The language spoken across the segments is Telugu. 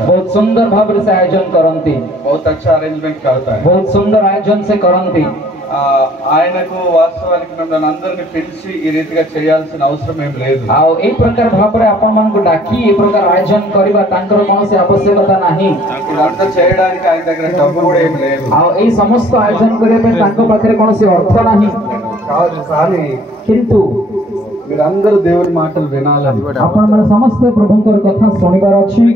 बहुत सुंदर भाव से आयोजन करती, बहुत अच्छा अरेंजमेंट करता है। बहुत सुंदर आयोजन से करती। ఆయనకు వాస్తవానికి మిమ్మల్ని అందరిని పిలిచి ఈ రీతిగా చేయాల్సిన అవసరం ఏం లేదు। आ एक प्रकार भाବରେ आपण మనకు डाकी ए प्रकार आयोजन करबा तांकर कोनोसी आवश्यकता नाही। ఇదంతా చేయడానికి ఆయన దగ్గర డబ్బు కూడా ఏం లేదు। आ ए समस्त आयोजन करे पे तांको पाखरे कोनोसी अर्थ नाही। కానీ किंतु మీరందరూ దేవుని మాటలు వినాలని, आपण मन समस्त प्रभुंकर कथा सुनिबार अछि,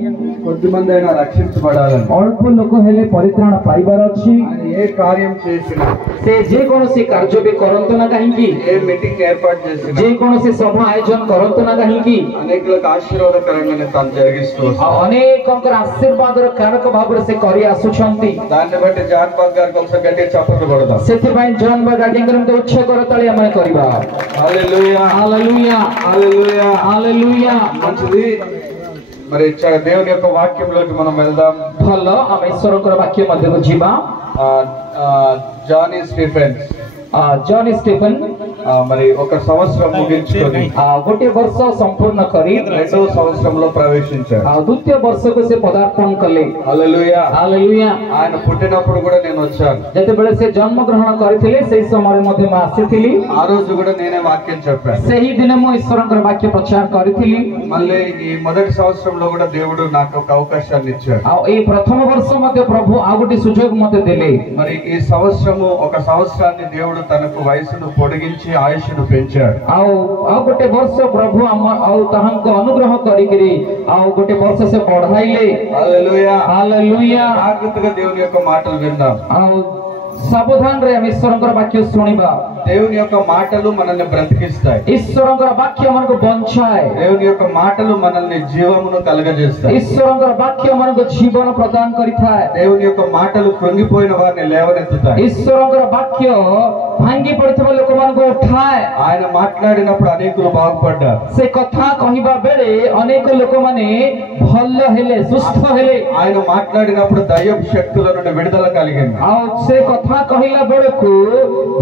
కొద్దిమంది అయినా రక్షించబడాలని, अल्प लोक हेले परित्राण पाइबार अछि। ఆయన ఏ కార్యం చేసినా, से जे कोनोसी कार्य भी करंतो ना काहेकि, ఏ మీటింగ్ ఏర్పాటు చేసినా, जे कोनोसी सभा आयोजन करंतो ना काहेकि, అనేకులకు ఆశీర్వాదకరంగానే తాను జరిగిస్తూ వస్తాడు। अनेकंकर आशीर्वादर कारक भाବରେ से करि आसुछंती। దాన్ని బట్టి జాన్ బాగ్ గారికి ఒకసారి గట్టిగా చప్పట్లు కొడదాం। सेथि पय जॉन बाग गार्डियन के उच्च करताली हम करबा। Hallelujah hallelujah hallelujah hallelujah. మంచిది। మరి దేవుని యొక్క వాక్యంలోకి మనం వెళ్దాం। भल हम ईश्वरकर वाक्य मध्य को जीवा। జానీ స్టీఫెన్స్ जॉन स्टीफन మరి ఒక సంవత్సరం ముగించుకొని गोटे वर्ष संपूर्ण करी రెండవ సంవత్సరంలో ప్రవేశించాడు। द्वितीय वर्ष को से पदार्पण कले। Hallelujah hallelujah. ఆయన పుట్టినప్పుడు కూడా నేను వచ్చాను। जते बेले से जन्म ग्रहण करथिले सेही समय मध्ये मैं आसीथिली। ఆ రోజు కూడా నేనే వాక్యం చెప్పాను। सेही दिन मो ईश्वरकर वाक्य प्रचार करथिली। మళ్ళీ ఈ మొదటి సంవత్సరంలో కూడా దేవుడు నాకు ఒక అవకాశాన్ని ఇచ్చాడు। ए प्रथम वर्ष मध्ये प्रभु आ गोटे सुयोग मते देले। మరి ఈ సంవత్సరము ఒక సంవత్సరాన్ని దేవుడు తనకు వయసును పొడిగించి ఆయుష్ను పెంచాడు। आ गोटे वर्ष प्रभु ताहंको अनुग्रह करिकरी गोटे वर्ष से बढ़ाइले। Hallelujah hallelujah. జాగ్రత్తగా దేవుని యొక్క మాటలు విందాం। सावधान रे हम ईश्वरकर वाक्य सुनिबा। దేవుని యొక్క మాటలు మనల్ని బ్రతికిస్తాయి। ईश्वरकर वाक्य మనకు बंचाए। దేవుని యొక్క మాటలు మనల్ని జీవమును కలగజేస్తాయి। ईश्वरकर वाक्य మనకు జీవన ప్రదాन କରିଥାଏ। దేవుని యొక్క మాటలు కృంగిపోయిన వారిని లేవనెత్తుతాయి। ईश्वरकर वाक्य भांगी पड़िଥିବା ଲୋକମାନଙ୍କୁ ଉଠାଏ। ఆయన మాట్లాడినప్పుడు అనేకులు బాగుపడ్డారు। से कथा कहिबा बेले अनेक ଲୋକମାନେ ଭଲ ହେଲେ, ସୁସ୍ଥ ହେଲେ। ఆయన మాట్లాడినప్పుడు దయ్యపు శక్తుల నుండి విడుదల కలిగింది। से कथा कहिला बेलକୁ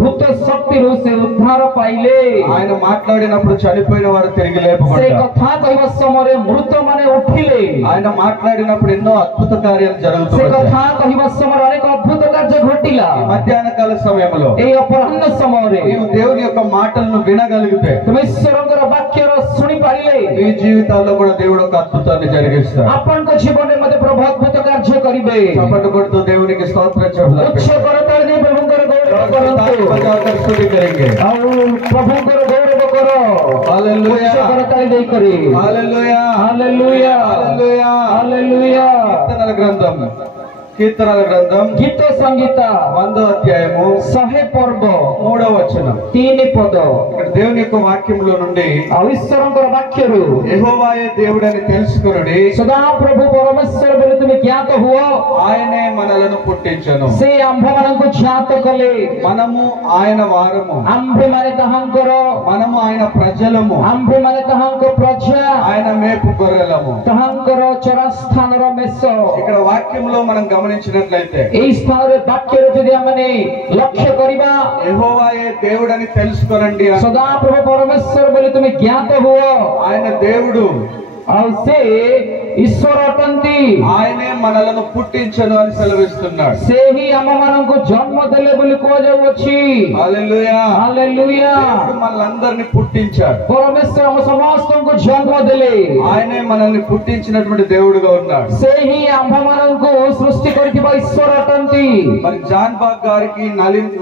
भूत शक्तिରୁ से उद्धार पाइले। ఆయన మాట్లాడినప్పుడు చనిపోయిన వారు తిరిగి से లేపబడ్డారు। कथा कहवा समୟରେ मृत माने उठिले। ఆయన మాట్లాడినప్పుడు ఎన్నో అద్భుత కార్యాలు से జరుగుతున్నాయి। कथा कहवा समୟରେ अनेक अद्भुत कार्य घटिला। మధ్యాహ్న కాల సమయంలో ए अपराह्न समୟରେ నీవు దేవుని యొక్క మాటలను వినగలిగితే तुम ईश्वरଙ୍କର वाक्यर सुनि पारिले। నీ జీవితాల్లో కూడా దేవుడు ఒక అద్భుతాన్ని జరిగిస్తాడు। आपनको जीवନରେ मध्ये प्रभु अद्भुत कार्य करिवे। చప్పట్లు కొడుతూ దేవునికి స్తోత్రం చెప్దాం। उच्च करताली दे प्रभुଙ୍କର गौरव करंतु। बजाकर स्तुति करेंगे। और प्रभुଙ୍କର गौरव करो। हालेलुया उच्च करताली दे करी। Hallelujah hallelujah hallelujah hallelujah. కీర్తనల గ్రంథం गीत संगीत 100వ అధ్యాయము 100 पर्व 3వ వచనం। 3 पद ఇక్కడ దేవుని యొక్క వాక్యంలో నుండి ईश्वरଙ୍କର वाक्यରୁ యెహోవాయే దేవుడని తెలుసుకొనుడి, सदा प्रभु परमेश्वर बोली तुम ज्ञात हुओ। ఆయనే మనలను పుట్టించెను, से आंभ मानकु ज्ञात कले। మనము ఆయన వారము, आंभे माने तहांकर, మనము ఆయన ప్రజలము, आंभे माने तहांक प्रजा, ఆయన మేపు గొర్రెలము। तहांकर चरा स्थानर मेष। ఇక్కడ వాక్యంలో మనం గమనించినట్లయితే এই স্থানের বাক্যের যদি আমি লক্ষ্য করিবা, యెహోవాయే దేవుడని తెలుసుకొనండి। सदा प्रभु परमेश्वर बोली तुम ज्ञात हुओ। ఆయన దేవుడు, और से ईश्वर अटंती। ఆయనే మనలను పుట్టించెను అని సెలవిస్తున్నాడు। से ही आम मानकु जन्म देले बोली कह जाउछि। Hallelujah hallelujah. దేవుడు మనలందరిని పుట్టించాడు। परमेश्वर हम समस्तଙ୍କୁ जन्म देले। ఆయనే మనల్ని పుట్టించినటువంటి దేవుడుగా ఉన్నాడు। से ही आम मानकु सृष्टि करिथिबा ईश्वर अटंती। మరి జాన్ బాగ్ గారికి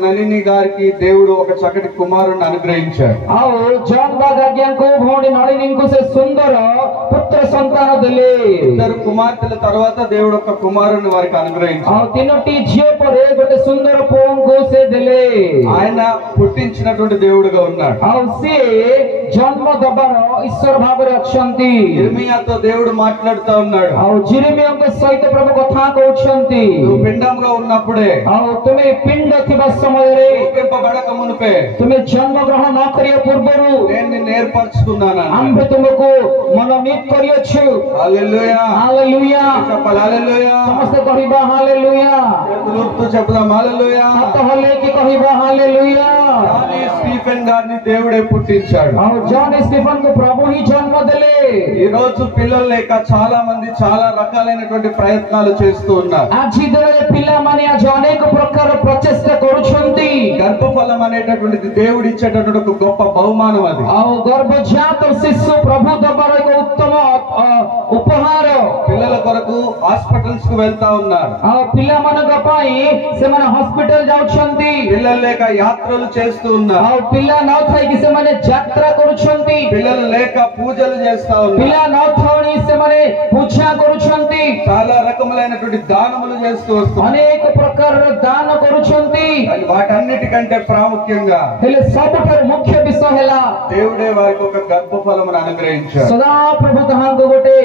నళిని గారికి దేవుడు ఒక చక్కటి కుమారుని అనుగ్రహించాడు। और जॉन बाग आज्ञाको भौणी नळिनीଙ୍କୁ से सुंदर पुत्र संतान देले। ఇద్దరు కుమార్తెల తర్వాత దేవుడు ఒక కుమారుని వారికి అనుగ్రహించాడు। और तीनोटी झियो परे गोटे सुंदर पुओंको से देले। ఆయన పుట్టించినటువంటి దేవుడుగా ఉన్నాడు। और से जन्म दबार ईश्वर भावरे अछंती। యిర్మీయాతో దేవుడు మాట్లాడుతూ ఉన్నాడు। और जिरेमियाଙ୍କ सहित प्रभु कथा कहउछंती। నువ్వు పిండంగా ఉన్నప్పుడే, और तुमे पिंड थिबा समयरे, రూపింపబడక మునుపే तुमे जन्म ग्रहण न करिया पूर्वरु నేను నిన్ను ఏర్పరచుకున్నాను। आम्भे तुमको मनोनीत करियछु। Hallelujah hallelujah. చెప్పాలి హల్లెలూయా. ସମସ୍ତେ କହିବା ହାଲେଲୁୟା। చేతులూపుతూ చెప్దాం హల్లెలూయా. ହାତ ହଲେଇକି କହିବା ହାଲେଲୁୟା। కానీ స్టీఫెన్ గారిని దేవుడే పుట్టించాడు. ଆଉ ଜନ୍ ଷ୍ଟେଫେନ୍ଙ୍କୁ ପ୍ରଭୁ ହିଁ ଜନ୍ମ ଦେଲେ। ఈ రోజు పిల్లలు లేక చాలా మంది చాలా రకాలైనటువంటి ప్రయత్నాలు చేస్తూ ఉన్నారు. ଆଜି ଦିନରେ ପିଲାମାନେ ଆଜି ଅନେକ ପ୍ରକାର ପ୍ରଚେଷ୍ଟା କରୁଛନ୍ତି। గర్భఫలం అనేటటువంటిది దేవుడు ఇచ్చేటటువంటి ఒక గొప్ప బహుమానం అది. ଆଉ ଗର୍ଭଜାତ ଶିଶୁ ପ୍ରଭୁ ଦେବାର ଏକ ଉତ୍ତମ ଉପହାର। పిల్లల కొరకు హాస్పిటల్స్ కు వెళ్తా ఉన్నారు. ଆଉ ପିଲାମାନଙ୍କ ପାଇଁ ସେମାନେ ହସ୍ପିଟାଲ ଯାଉଛନ୍ତି। పిల్లలు లేక యాత్రలు చేస్తూ ఉన్నారు. ଆଉ ପିଲା ନଥାଇକି ସେମାନେ ଯାତ୍ରା କରୁଛନ୍ତି। పిల్లలు లేక పూజలు చేస్తా ఉన్నారు. ପିଲା ନଥାଇ ସେମାନେ ପୂଜା କରୁଛନ୍ତି। చాలా రకములైనటువంటి దానములు చేస్తూ వస్తున్నారు. ଅନେକ ପ୍ରକାରର ଦାନ କରୁଛନ୍ତି। కానీ వాటన్నిటికంటే ప్రాముఖ్యంగా ହେଲେ ସବୁଠାରୁ ମୁଖ୍ୟ ବିଷୟ ହେଲା దేవుడే వారికి ఒక గర్భఫలమును అనుగ్రహించాడు. ସଦାପ୍ରଭୁ ତାହାଙ୍କୁ ଗୋଟେ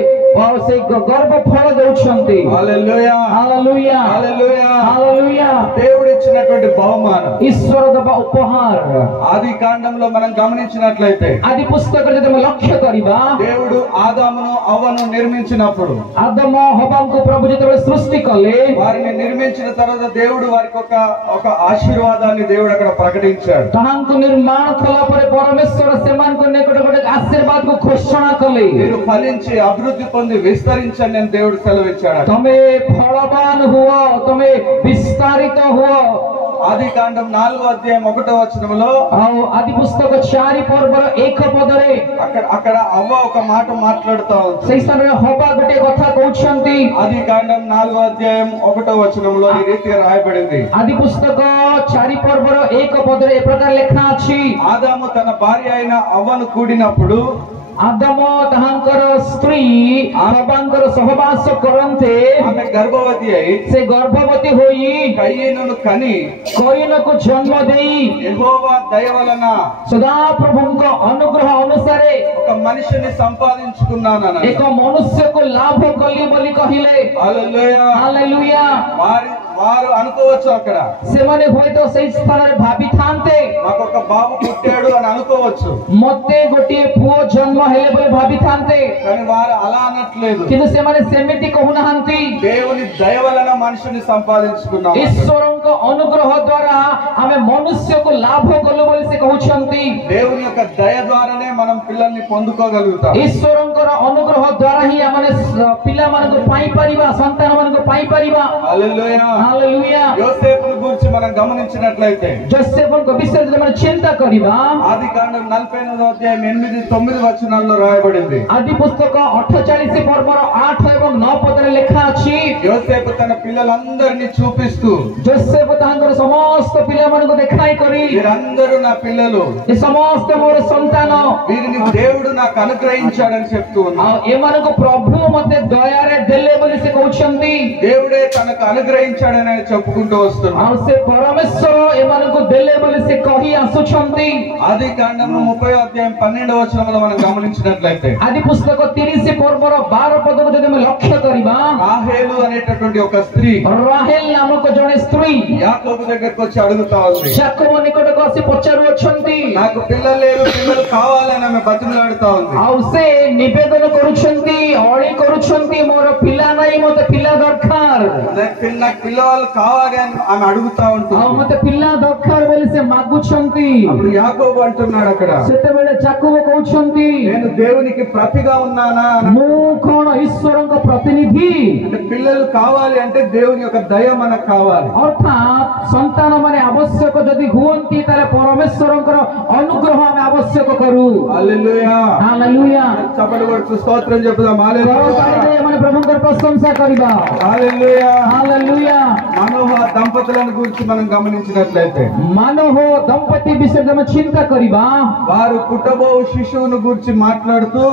ସେଇ ଗର୍ଭ ଫଳ ଦଉଛନ୍ତି। హల్లెలూయా ହାଲେଲୁୟା హల్లెలూయా. ହାଲେଲୁୟା। దేవుడు ఇచ్చినటువంటి బహుమానం. ଈଶ୍ୱର ଦେବା ଉପହାର। ఆది కాండంలో మనం గమనించినట్లయితే ଆଦି ପୁସ୍ତକରେ ଯଦି ଆମେ ଲକ୍ଷ୍ୟ କରିବା దేవుడు ఆదామును అవ్వను నిర్మించినప్పుడు ଆଦମ ହବାଙ୍କୁ ପ୍ରଭୁ ଯେତେବେଳେ ସୃଷ୍ଟି କଲେ వారిని నిర్మించిన తర్వాత దేవుడు వారికి ఒక ఆశీర్వాదాన్ని దేవుడు అక్కడ ప్రకటించాడు. ତାହାଙ୍କୁ ନିର୍ମାଣ କଲା ପରେ ପରମେଶ୍ୱର ସେମାନଙ୍କ ନିକଟ ଗୋଟେ ଆଶୀର୍ବାଦକୁ ଘୋଷଣା କଲେ। మీరు ఫలించి అభివృద్ధి పొంది విస్తరించండి అని దేవుడు సెలవిచ్చాడు. ତମେ ଫଳବାନ ହୁଅ, ତମେ ବିସ୍ତାରିତ ହୁଅ। ఆది కాండం 4వ అధ్యాయం 1వ వచనంలో ଆଉ ଆଦି ପୁସ୍ତକ 4 ପର୍ବର 1 ପଦରେ అక్కడ అవ్వ ఒక మాట మాట్లాడుతా ఉంది. ସେଇ ସ୍ଥାନରେ ହବା ଗୋଟେ କଥା କହୁଛନ୍ତି। ఆది కాండం 4వ అధ్యాయం 1వ వచనంలో ఈ రీతిగా రాయబడింది. ଆଦି ପୁସ୍ତକ 4 ପର୍ବର 1 ପଦରେ ଏ ପ୍ରକାର ଲେଖା ଅଛି। ఆదాము తన భార్య అయిన అవ్వను కూడినప్పుడు ଆଦମ ତାହାଙ୍କର ସ୍ତ୍ରୀ ହବାଙ୍କର ସହବାସ କରନ୍ତେ ఆమె గర్భవతి అయి ସେ గర్భବତୀ ହୋଇ కయీనును కని କଇନକୁ ଜନ୍ମ ଦେଇ యెహోవా దయ వలన ସଦାପ୍ରଭୁଙ୍କ ଅନୁଗ୍ରହ ଅନୁସାରେ ఒక మనిషిని సంపాదించుకున్నానని ଏକ ମନୁଷ୍ୟକୁ ଲାଭ କଲି ବୋଲି କହିଲେ। హల్లెలూయా. ହାଲେଲୁୟା। వారు అనుకోవచ్చు అక్కడ ସେମାନେ ହୁଏତ ସେଇ ସ୍ଥାନରେ ଭାବିଥାନ୍ତେ మాకు ఒక బాబు పుట్టాడు అని అనుకోవచ్చు. ମତେ ଗୋଟିଏ ପୁଅ ଜନ୍ମ ହେଲେ ବୋଲି ଭାବିଥାନ୍ତେ, కానీ వారు అలా అనట్లేదు. କିନ୍ତୁ ସେମାନେ ସେମିତି କହୁନାହାନ୍ତି। దేవుని దయ వలన మనిషిని సంపాదించుకున్నాం. ଈଶ୍ୱରଙ୍କ ଅନୁଗ୍ରହ ଦ୍ୱାରା ଆମେ ମନୁଷ୍ୟକୁ ଲାଭ କଲୁ ବୋଲି ସେ କହୁଛନ୍ତି। దేవుని యొక్క దయ ద్వారానే మనం పిల్లల్ని పొందుకోగలుగుతాం. ଈଶ୍ୱରଙ୍କର ଅନୁଗ୍ରହ ଦ୍ୱାରା ହିଁ ଆମେ ପିଲାମାନଙ୍କୁ ପାଇପାରିବା, ସନ୍ତାନ ମାନଙ୍କୁ ପାଇପାରିବା। హల్లెలూయా. ହାଲେଲୁୟା। యోసేపును గురించి మనం గమనించినట్లయితే ଯୋସେଫଙ୍କ ବିଷୟରେ ଯଦି ଆମେ ଚିନ୍ତା କରିବା ఆది కాండం 48వ అధ్యాయం 8-9 వచనాల్లో రాయబడింది. ଆଦି ପୁସ୍ତକ 48 ପର୍ବର 8 ଏବଂ 9 ପଦରେ ଲେଖା ଅଛି। యోసేపు తన పిల్లలందరినీ చూపిస్తూ ଯୋସେଫ ତାଙ୍କର ସମସ୍ତ ପିଲାମାନଙ୍କୁ ଦେଖାଇ କରି వీరందరూ నా పిల్లలు, ଏ ସମସ୍ତ ମୋର ସନ୍ତାନ, వీరిని దేవుడు నాకు అనుగ్రహించాడని చెప్తూ ଆଉ ఉన్నాడు. ଏମାନଙ୍କୁ ପ୍ରଭୁ ମତେ ଦୟାରେ ଦେଲେ ବୋଲି ସେ କହୁଛନ୍ତି। దేవుడే తనకు అనుగ్రహించాడని ఆయన చెప్పుకుంటూ వస్తున్నాడు. ଆଉ ସେ ପରମେଶ୍ୱର ଏମାନଙ୍କୁ ଦେଲେ ବୋଲି ସେ କହି ଆସୁଛନ୍ତି। ఆది కాండం 30వ అధ్యాయం 12వ వచనంలో మనం గమనించినట్లయితే ଆଦି ପୁସ୍ତକ 30 ପର୍ବର 12 ପଦକୁ ଯଦି ଆମେ ଲକ୍ଷ୍ୟ କରିବା రాహేలు అనేటటువంటి ఒక స్త్రీ ରାହେଲ ନାମକ ଜଣେ ସ୍ତ୍ରୀ యాకోబు దగ్గరకు వచ్చి అడుగుతా ఉంది. ଯାକୋବ ନିକଟକୁ ଆସି ପଚାରୁଅଛନ୍ତି, నాకు పిల్లలు లేరు, పిల్లలు కావాలని ఆమె బతిమలాడుతా ఉంది. ଆଉ ସେ ନିବେଦନ କରୁଛନ୍ତି, ଅଳି କରୁଛନ୍ତି, ମୋର ପିଲା ନାହିଁ, ମତେ ପିଲା ଦରକାର। నాకు పిల్లవాళ్ళు కావాలి అని ఆమె అడుగుతా ଆଉ ఉంటుంది. ମତେ ପିଲା ଦରକାର ବୋଲି ସେ ମାଗୁଛନ୍ତି। అప్పుడు యాకోబు అంటున్నాడు అక్కడ, ସେତେବେଳେ ଯାକୋବ କହୁଛନ୍ତି, నేను దేవునికి ప్రతిగా ఉన్నానా అని. ମୁଁ କଣ ଈଶ୍ୱରଙ୍କ ପ୍ରତିନିଧି? అంటే పిల్లలు కావాలి అంటే దేవుని యొక్క దయ మనకు కావాలి. ଅର୍ଥାତ୍ ସନ୍ତାନ ମାନେ ଆବଶ୍ୟକ ଯଦି ହୁଅନ୍ତି ତାହେଲେ ପରମେଶ୍ୱରଙ୍କର ଅନୁଗ୍ରହ ଆମେ ଆବଶ୍ୟକ କରୁ। హల్లెలూయా. ହାଲେଲୁୟା। చప్పట్లు కొడుతూ స్తోత్రం చెప్పుదాం. హల్లెలూయా. ମାନେ ପ୍ରଭୁଙ୍କର ପ୍ରଶଂସା କରିବା। హల్లెలూయా. ହାଲେଲୁୟା। మనోహ దంపతులను గురించి మనం గమనించినట్లయితే ମାନୋହ ଦମ୍ପତି ବିଷୟରେ ଆମେ ଚିନ୍ତା କରିବା। వారు పుట్టబో శిశువును గురించి మాట్లాడుతూ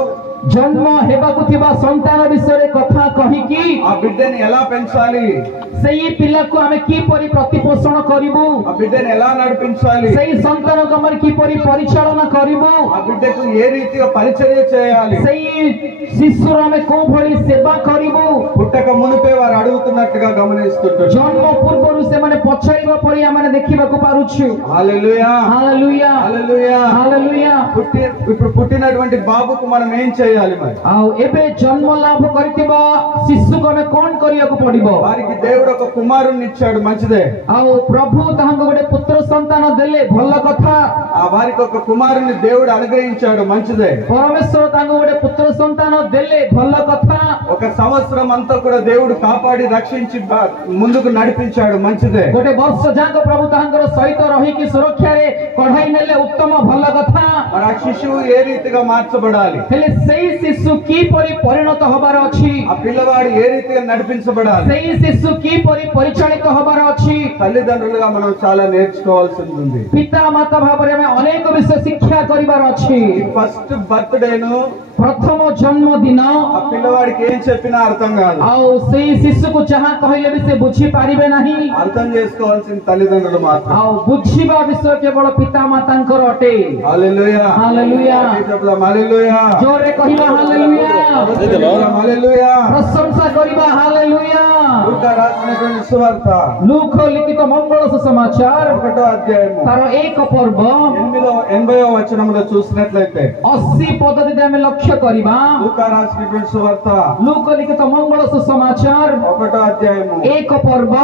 ଜନ୍ମ ହେବାକୁ ଥିବା ସନ୍ତାନ ବିଷୟରେ କଥା କହିକି ఆ బిడ్డని ఎలా పెంచాలి, ସେଇ ପିଲାକୁ ଆମେ କିପରି ପ୍ରତିପୋଷଣ କରିବୁ, ఆ బిడ్డని ఎలా నడిపించాలి, ସେଇ ସନ୍ତାନକୁ ଆମେ କିପରି ପରିଚାଳନା କରିବୁ, ఆ బిడ్డకు ఏ రీతిగా పరిచర్య చేయాలి, ସେଇ ଶିଶୁର ଆମେ କୋଉ ଭଳି ସେବା କରିବୁ, పుట్టక మునిపే వారు అడుగుతున్నట్టుగా గమనిస్తుంటారు. ଜନ୍ମ ପୂର୍ବରୁ ସେମାନେ ପଛାଇବା ପରି ଆମେ ଦେଖିବାକୁ ପାରୁଛୁ। హల్లెలూయా ହାଲେଲୁୟା హల్లెలూయా ହାଲେଲୁୟା। ఇప్పుడు పుట్టినటువంటి బాబుకు మనం ఏం చేయాలి మరి? ଆଉ ଏବେ ଜନ୍ମ ଲାଭ କରିଥିବା ଶିଶୁକୁ ଆମେ କଣ କରିବାକୁ ପଡିବ? వారికి దేవుడు ఒక కుమారుని ఇచ్చాడు, మంచిదే. ଆଉ ପ୍ରଭୁ ତାହାଙ୍କୁ ଗୋଟେ ପୁତ୍ର ସନ୍ତାନ ଦେଲେ, ଭଲ କଥା। ఆ వారికి ఒక కుమారుని దేవుడు అనుగ్రహించాడు, మంచిదే. ପରମେଶ୍ୱର ତାଙ୍କୁ ଗୋଟେ పుత్ర ସନ୍ତାନ ଦେଲେ, ଭଲ କଥା। ఒక సంవత్సరం అంతా కూడా దేవుడు కాపాడి రక్షించి ముందుకు నడిపించాడు, మంచిదే. ଗୋଟେ ବର୍ଷ ଯାକ ପ୍ରଭୁ ତାଙ୍କର ସହିତ ରହିକି ସୁରକ୍ଷାରେ କଢାଇ ନେଲେ, ଉତ୍ତମ, ଭଲ କଥା। మరి ఆ శిశువు ఏ రీతిగా మార్చబడాలి? ହେଲେ ସେଇ ଶିଶୁ କିପରି ପରିଣତ ହବାର ଅଛି? ఆ పిల్లవాడు ఏ రీతిగా నడిపించబడాలి? ସେଇ ଶିଶୁ କିପରି ପରିଚାଳିତ ହବାର ଅଛି? తల్లిదండ్రులుగా మనం చాలా నేర్చుకోవాల్సి ఉంది. ପିତା ମାତା ଭାବରେ ଆମେ ଅନେକ ବିଷୟ ଶିକ୍ଷା କରିବାର ଅଛି। ఫస్ట్ బర్త్డేను ପ୍ରଥମ ଜନ୍ମଦିନ ఆ పిల్లవాడికి ఏం చెప్పినా అర్థం కాదు. ଆଉ ସେଇ ଶିଶୁକୁ ଯାହା କହିଲେ ବି ସେ ବୁଝି ପାରିବେ ନାହିଁ। అర్థం చేసుకోవాల్సిన తల్లిదండ్రులు మాత్రం. ଆଉ ବୁଝିବା ବିଷୟ କେବଳ ପିତା ମାତାଙ୍କର ଅଟେ। హల్లెలూయా ହାଲେଲୁୟା। చెప్దాం హల్లెలూయా. ଜୋରରେ କହିବା ହାଲେଲୁୟା। హల్లెలూయా. ପ୍ରଶଂସା କରିବା ହାଲେଲୁୟା। లూకా రాసినటువంటి సువార్త ଲୁକ ଲିଖିତ ମଙ୍ଗଳ ସୁସମାଚାର 1వ అధ్యాయము ତାର 1 ପର୍ବ 80వ వచనంలో చూసినట్లయితే 80 ପଦ ଯଦି ଆମେ ଲକ୍ଷ୍ୟ କରିବା, లూకా రాసినటువంటి సువార్త ଲୁକ ଲିଖିତ ମଙ୍ଗଳ ସୁସମାଚାର 1వ అధ్యాయము 1 ପର୍ବ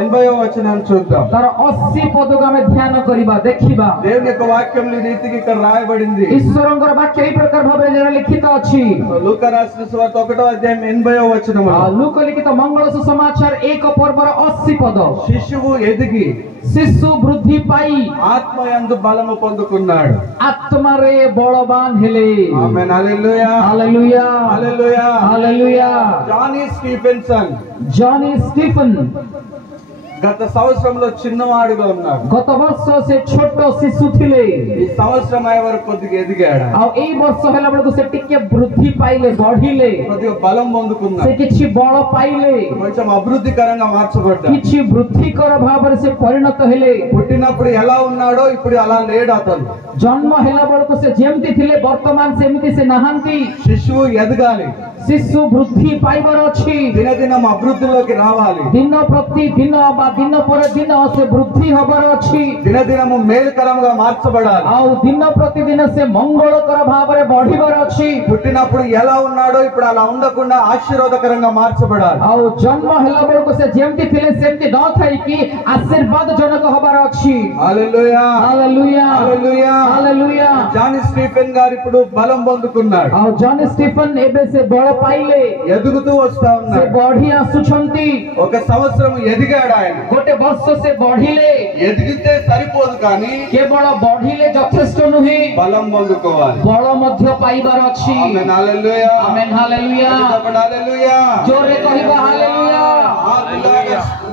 80వ వచనాన్ని చూద్దాం. ତାର 80 ପଦକୁ ଆମେ ଧ୍ୟାନ କରିବା, ଦେଖିବା। దేవుని యొక్క వాక్యం ఈ రీతికి ఇక్కడ రాయబడింది. ଈଶ୍ୱରଙ୍କର ବାକ୍ୟ ଏହି ପ୍ରକାର ଭାବରେ ଯେତେବେଳେ ଲିଖିତ ଅଛି, లూకా రాసిన సువార్త 1వ అధ్యాయం 80వ వచనము ଲୁକ ଲିଖିତ ମଙ୍ଗଳ ସୁସମାଚାର 1 ପର୍ବର 80 ପଦ। శిశువు ఎదిగి ଶିଶୁ ବୃଦ୍ଧି ପାଇ ఆత్మయందు బలము పొందుకున్నాడు. ଆତ୍ମାରେ ବଳବାନ ହେଲେ। Amen hallelujah hallelujah hallelujah. Hallelujah. Johnny Stephenson Johnny Stephen గత సంవత్సరంలో చిన్నవాడుగా ఉన్నాడు. ଗତ ବର୍ଷ ସେ ଛୋଟ ଶିଶୁ ଥିଲେ। ఈ సంవత్సరం అయ్యే వరకు కొద్దిగా ఎదిగాడు. ଆଉ ଏଇ ବର୍ଷ ହେଲା ବେଳକୁ ସେ ଟିକେ ବୃଦ୍ଧି ପାଇଲେ, ବଢିଲେ, కొద్దిగా బలం ସେ పొందుకున్నాడు. କିଛି ବଳ ପାଇଲେ, కొంచెం అభివృద్ధికరంగా మార్చబడ్డాడు. କିଛି ବୃଦ୍ଧିକର ଭାବରେ ସେ ପରିଣତ ହେଲେ। పుట్టినప్పుడు ఎలా ఉన్నాడో ఇప్పుడు అలా లేడు అతను. ଜନ୍ମ ହେଲା ବେଳକୁ ସେ ଯେମିତି ଥିଲେ ବର୍ତ୍ତମାନ ସେମିତି ସେ ନାହାନ୍ତି। శిశువు ఎదగాలి, ଶିଶୁ ବୃଦ୍ଧି ପାଇବାର ଅଛି। దినదినం అభివృద్ధిలోకి రావాలి, ଦିନ ପ୍ରତି ଦିନ ବା ଦିନ ପରେ ଦିନ ସେ ବୃଦ୍ଧି ହବାର ଅଛି। దినదినము మేలుకరంగా మార్చబడాలి. ଆଉ ଦିନ ପ୍ରତିଦିନ ସେ ମଙ୍ଗଳକର ଭାବରେ ବଢିବାର ଅଛି। పుట్టినప్పుడు ఎలా ఉన్నాడో ఇప్పుడు అలా ఉండకుండా ఆశీర్వాదకరంగా మార్చబడాలి. ଆଉ ଜନ୍ମ ହେଲା ବେଳକୁ ସେ ଯେମିତି ଥିଲେ ସେମିତି ନ ଥାଇକି ଆଶୀର୍ବାଦ ଜନକ ହବାର ଅଛି। హల్లెలూయా hallelujah hallelujah. Hallelujah. Johnny Stephen గారు ఇప్పుడు బలం పొందుకున్నాడు. ଆଉ ଜନି ଷ୍ଟିଫେନ୍ ଏବେ ସେ ବଳ ପାଇଲେ, ఎదుగుతూ వస్తా ସେ ఉన్నాడు. ବଢି ଆସୁଛନ୍ତି। ఒక సంవత్సరం ఎదిగాడు ఆయన. ଗୋଟେ ବର୍ଷ ସେ ବଢିଲେ। ఎదిగితే సరిపోదు కానీ କେବଳ ବଢିଲେ ଯଥେଷ୍ଟ ନୁହେଁ, బలం పొందుకోవాలి. ବଳ ମଧ୍ୟ ପାଇବାର ଅଛି। ఆమేన్ హల్లెలూయా. ଆମେନ୍ ହାଲେଲୁୟା। చెప్పండి హల్లెలూయా. ଜୋରରେ କହିବା ହାଲେଲୁୟା।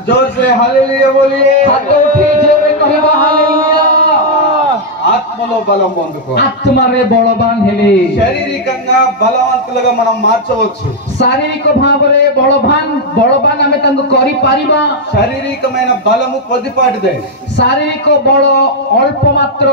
जोर से हालेलुया बोलिए. ହାତ ଉଠେଇ ଜୋରରେ କହିବା ହାଲେଲୁୟା। ఆత్మలో బలం పొందుకో. ଆତ୍ମାରେ ବଳବାନ ହେଲେ। శారీరకంగా బలవంతులుగా మనం మార్చవచ్చు. ଶାରୀରିକ ଭାବରେ ବଳବାନ ଆମେ ତାଙ୍କୁ କରିପାରିବା। శారీరకమైన బలము కొద్దిపాటిదే. ଶାରୀରିକ ବଳ ଅଳ୍ପ ମାତ୍ର।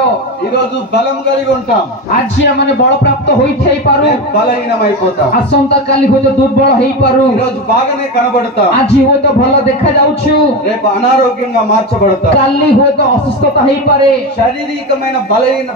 ఈ రోజు బలం కలిగి ఉంటాం, ଆଜି ଆମେ ବଳ ପ୍ରାପ୍ତ ହୋଇଥାଇପାରୁ, బలహీనమైపోతాం. ଆସନ୍ତା କାଲି ହୁଏତ ଦୁର୍ବଳ ହେଇପାରୁ। ఈ రోజు బాగానే కనబడతాం, ଆଜି ହୁଏତ ଭଲ ଦେଖାଯାଉଛୁ, రేపు అనారోగ్యంగా మార్చబడతాం. କାଲି ହୁଏତ ଅସୁସ୍ଥତା ହେଇପାରେ। శారీరకమైన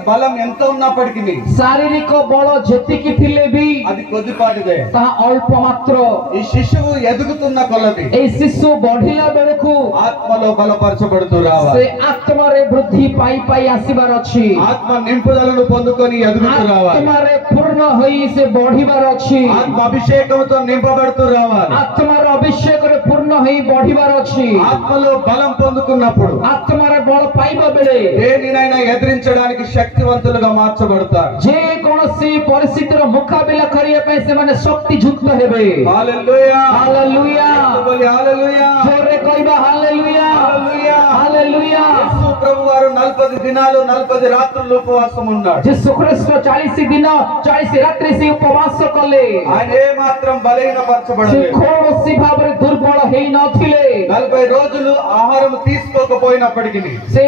బలం ఎంత ఉన్నప్పటికీ ଶାରୀରିକ ବଳ ଯେତିକି ଥିଲେ ବି అది కొద్దిపాటిదే. ତାହା ଅଳ୍ପ ମାତ୍ର। ఈ శిశువు ఎదుగుతున్న కొలది ଏଇ ଶିଶୁ ବଢିଲା ବେଳକୁ ఆత్మలో బలపరచబడుతూ ସେ రావాలి. ଆତ୍ମାରେ ବୃଦ୍ଧି ପାଇ ପାଇ ଆସିବାର ଅଛି। ఆత్మ నింపుదలను పొందుకొని ఎదుగుతూ రావాలి. ଆତ୍ମାରେ ପୂର୍ଣ୍ଣ ହୋଇ ସେ ବଢିବାର ଅଛି। ఆత్మ అభిషేకంతో నింపబడుతూ రావాలి. ଆତ୍ମାର ଅଭିଷେକରେ ପୂର୍ଣ୍ଣ ହୋଇ ବଢିବାର ଅଛି। ఆత్మలో బలం పొందుకున్నప్పుడు ଆତ୍ମାରେ ବଳ ପାଇବା ବେଳେ దేనినైనా ఎదిరించడానికి శక్తివంతులుగా మార్చబడతారు. ଯେ କୌଣସି ପରିସ୍ଥିତିର ମୁକାବିଲା କରିବା ପାଇଁ ସେମାନେ ଶକ୍ତିଯୁକ୍ତ ହେବେ। హల్లెలూయా ହାଲେଲୁୟା। బోలి హల్లెలూయా ଜୋରରେ କହିବା ହାଲେଲୁୟା హల్లెలూయా. ହାଲେଲୁୟା। యేసు ప్రభు వారు 40 దినాలు 40 రాత్రులు ఉపవాసం ఉన్నాడు. ଯୀଶୁ ଖ୍ରୀଷ୍ଟ 40 ଦିନ 40 ରାତ୍ରି ସେ ଉପବାସ କଲେ। ఆయన ఏ మాత్రం ସେ బలహీనపరచబడలేదు. କୌଣସି ଭାବରେ ଦୁର୍ବଳ ହେଇ ନଥିଲେ 40 రోజులు ఆహారం తీసుకోకపోయినప్పటికీ ସେ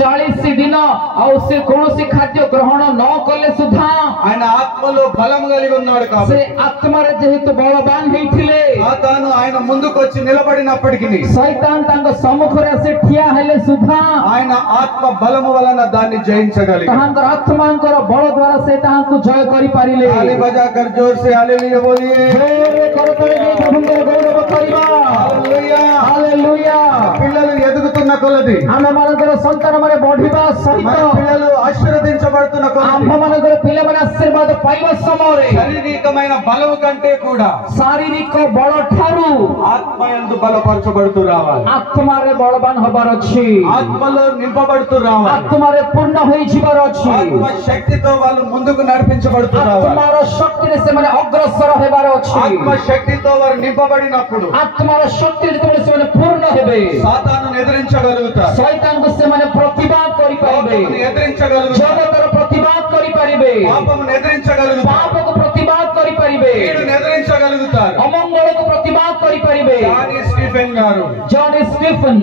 40 ଦିନ ଆଉ ସେ କୌଣସି ଖାଦ୍ୟ ଗ୍ରହଣ ନ କଲେ ସୁଦ୍ଧା ఆయన ఆత్మలో బలం కలిగి ఉన్నాడు ସେ కాబట్టి ଆତ୍ମାରେ ଯେହେତୁ ବଳବାନ ହେଇଥିଲେ సాతాను ఆయన ముందుకు వచ్చి నిలబడినప్పటికీ ଶୈତାନ ତାଙ୍କ ସମ୍ମୁଖରେ ଆସି ଠିଆ ହେଲେ ସୁଦ୍ଧା ఆయన ఆత్మ బలము వలన దాన్ని జయించగలిగాడు ତାହାଙ୍କର ଆତ୍ମାଙ୍କର ବଳ ଦ୍ୱାରା ସେ ତାହାଙ୍କୁ ଜୟ କରିପାରିଲେ ताली बजाकर जोर से हालेलुया बोलिए ଜୋରରେ କରତାଳି ଦେଇ ପ୍ରଭୁଙ୍କର ଗୌରବ କରିବା हालेलुया ହାଲେଲୁୟା పిల్లలు ఎదుగుతున్న కొలది ଆମମାନଙ୍କର ସନ୍ତାନମାନେ ବଢିବା ସହିତ మన పిల్లలు ఆశీర్వదించబడుతున్న కొలది ଆମମାନଙ୍କର ପିଲାମାନେ ଆଶୀର୍ବାଦ ପାଇବା ସମୟରେ శారీరకమైన బలము కంటే కూడా ଶାରୀରିକ ବଳ ଠାରୁ ఆత్మయందు బలపరచబడుతూ రావాలి ଆତ୍ମାରେ ବଳବାନ ହବାର ଅଛି ఆత్మలో నింపబడుతూ రావాలి ଆତ୍ମାରେ ପୂର୍ଣ୍ଣ ହୋଇଯିବାର ଅଛି ఆత్మ శక్తితో వాళ్ళు ముందుకు నడిపించబడుతూ రావాలి ଆତ୍ମାର ଶକ୍ତିରେ ସେମାନେ ଅଗ୍ରସର ହେବାର ଅଛି ఆత్మ శక్తితో వారు నింపబడినప్పుడు ଆତ୍ମାର ଶକ୍ତିରେ ଯେତେବେଳେ ସେମାନେ ପୂର୍ଣ୍ଣ ହେବେ సాతానును ఎదిరించగలుగుతారు ଶୈତାନକୁ ସେମାନେ ପ୍ରତିବାଦ କରିପାରିବେ పాపమును ఎదిరించగలుగుతారు ଜଗତର ପ୍ରତିବାଦ କରିପାରିବେ పాపమును ఎదిరించగలుగుతారు ପାପକୁ ପ୍ରତିବାଦ କରିପାରିବେ కీడును ఎదిరించగలుగుతారు ଅମଙ୍ଗଳକୁ ପ୍ରତିବାଦ କରିପାରିବେ జానీ స్టీఫెన్ గారు ଜନ୍ ଷ୍ଟିଫେନ୍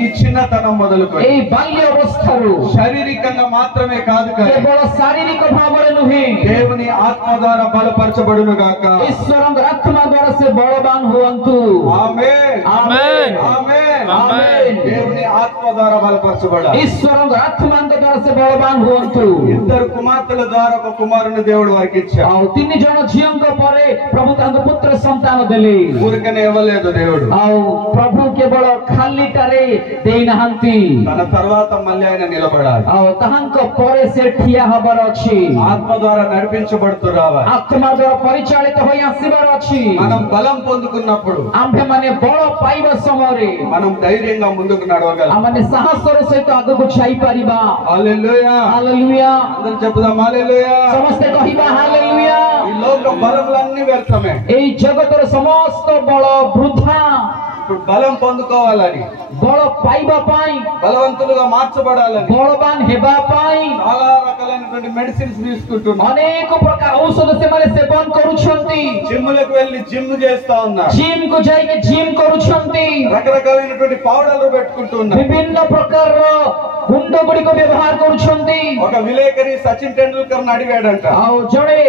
ఈ చిన్నతనం మొదలుకొని ଏଇ ବାଲ୍ୟ ଅବସ୍ଥାରୁ శారీరకంగా మాత్రమే కాదు కానీ କେବଳ ଶାରୀରିକ ଭାବରେ ନୁହେଁ దేవుని ఆత్మ ద్వారా బలపరచబడును గాక ଈଶ୍ୱରଙ୍କ ଆତ୍ମା ଦ୍ୱାରା ସେ ବଳବାନ ହୁଅନ୍ତୁ ఆమేన్ ଆମେନ୍ ఆమేన్ ଆମେନ୍ దేవుని ఆత్మ ద్వారా బలపరచబడాలి ଈଶ୍ୱରଙ୍କ ଆତ୍ମାଙ୍କ ଦ୍ୱାରା ସେ ବଳବାନ ହୁଅନ୍ତୁ ఇద్దరు కుమార్తెల ద్వారా ఒక కుమారుని దేవుడు వారికి ఇచ్చాడు ଆଉ 3 ଜଣ ଝିଅଙ୍କ ପରେ ପ୍ରଭୁ ତାଙ୍କୁ ପୁତ୍ର ସନ୍ତାନ ଦେଲେ ఊరికనే ఇవ్వలేదు దేవుడు ଆଉ ପ୍ରଭୁ କେବଳ ଖାଲିଟାରେ ଦେଇନାହାନ୍ତି తన తర్వాత మళ్ళీ ఆయన నిలబడాలి ଆଉ ତାହାଙ୍କ ପରେ ସେ ଠିଆ ହବାର ଅଛି ఆత్మ ద్వారా నడిపించబడుతూ రావాలి ଆତ୍ମା ଦ୍ୱାରା ପରିଚାଳିତ ହୋଇ ଆସିବାର ଅଛି మనం బలం పొందుకున్నప్పుడు ଆମ୍ଭେମାନେ ବଳ ପାଇବା ସମୟରେ మనం ధైర్యంగా ముందుకు నడవగలం ଆମମାନେ ସାହସର ସହିତ ଆଗକୁ ଯାଇପାରିବା హల్లెలూయా ହାଲେଲୁୟା అందరూ చెప్పుదాం హల్లెలూయా ସମସ୍ତେ କହିବା ହାଲେଲୁୟା ఈ లోక బలములన్నీ వ్యర్థమే ଏଇ ଜଗତର ସମସ୍ତ ବଳ ବୃଥା ఇప్పుడు బలం పొందుకోవాలని ବଳ ପାଇବା ପାଇଁ బలవంతులుగా మార్చబడాలని ବଳବାନ ହେବା ପାଇଁ చాలా రకాలైనటువంటి మెడిసిన్స్ తీసుకుంటున్నారు ଅନେକ ପ୍ରକାର ଔଷଧ ସେମାନେ ସେବନ କରୁଛନ୍ତି జిమ్ములకు వెళ్ళి జిమ్ చేస్తా ఉన్నారు ଜିମ୍ କୁ ଯାଇକି ଜିମ୍ କରୁଛନ୍ତି రకరకాలైనటువంటి పౌడర్లు పెట్టుకుంటున్నారు ବିଭିନ୍ନ ପ୍ରକାରର ଗୁଣ୍ଡ ଗୁଡ଼ିକ ବ୍ୟବହାର କରୁଛନ୍ତି ఒక విలేకరి సచిన్ టెండూల్కర్ అడిగాడంట ଆଉ ଜଣେ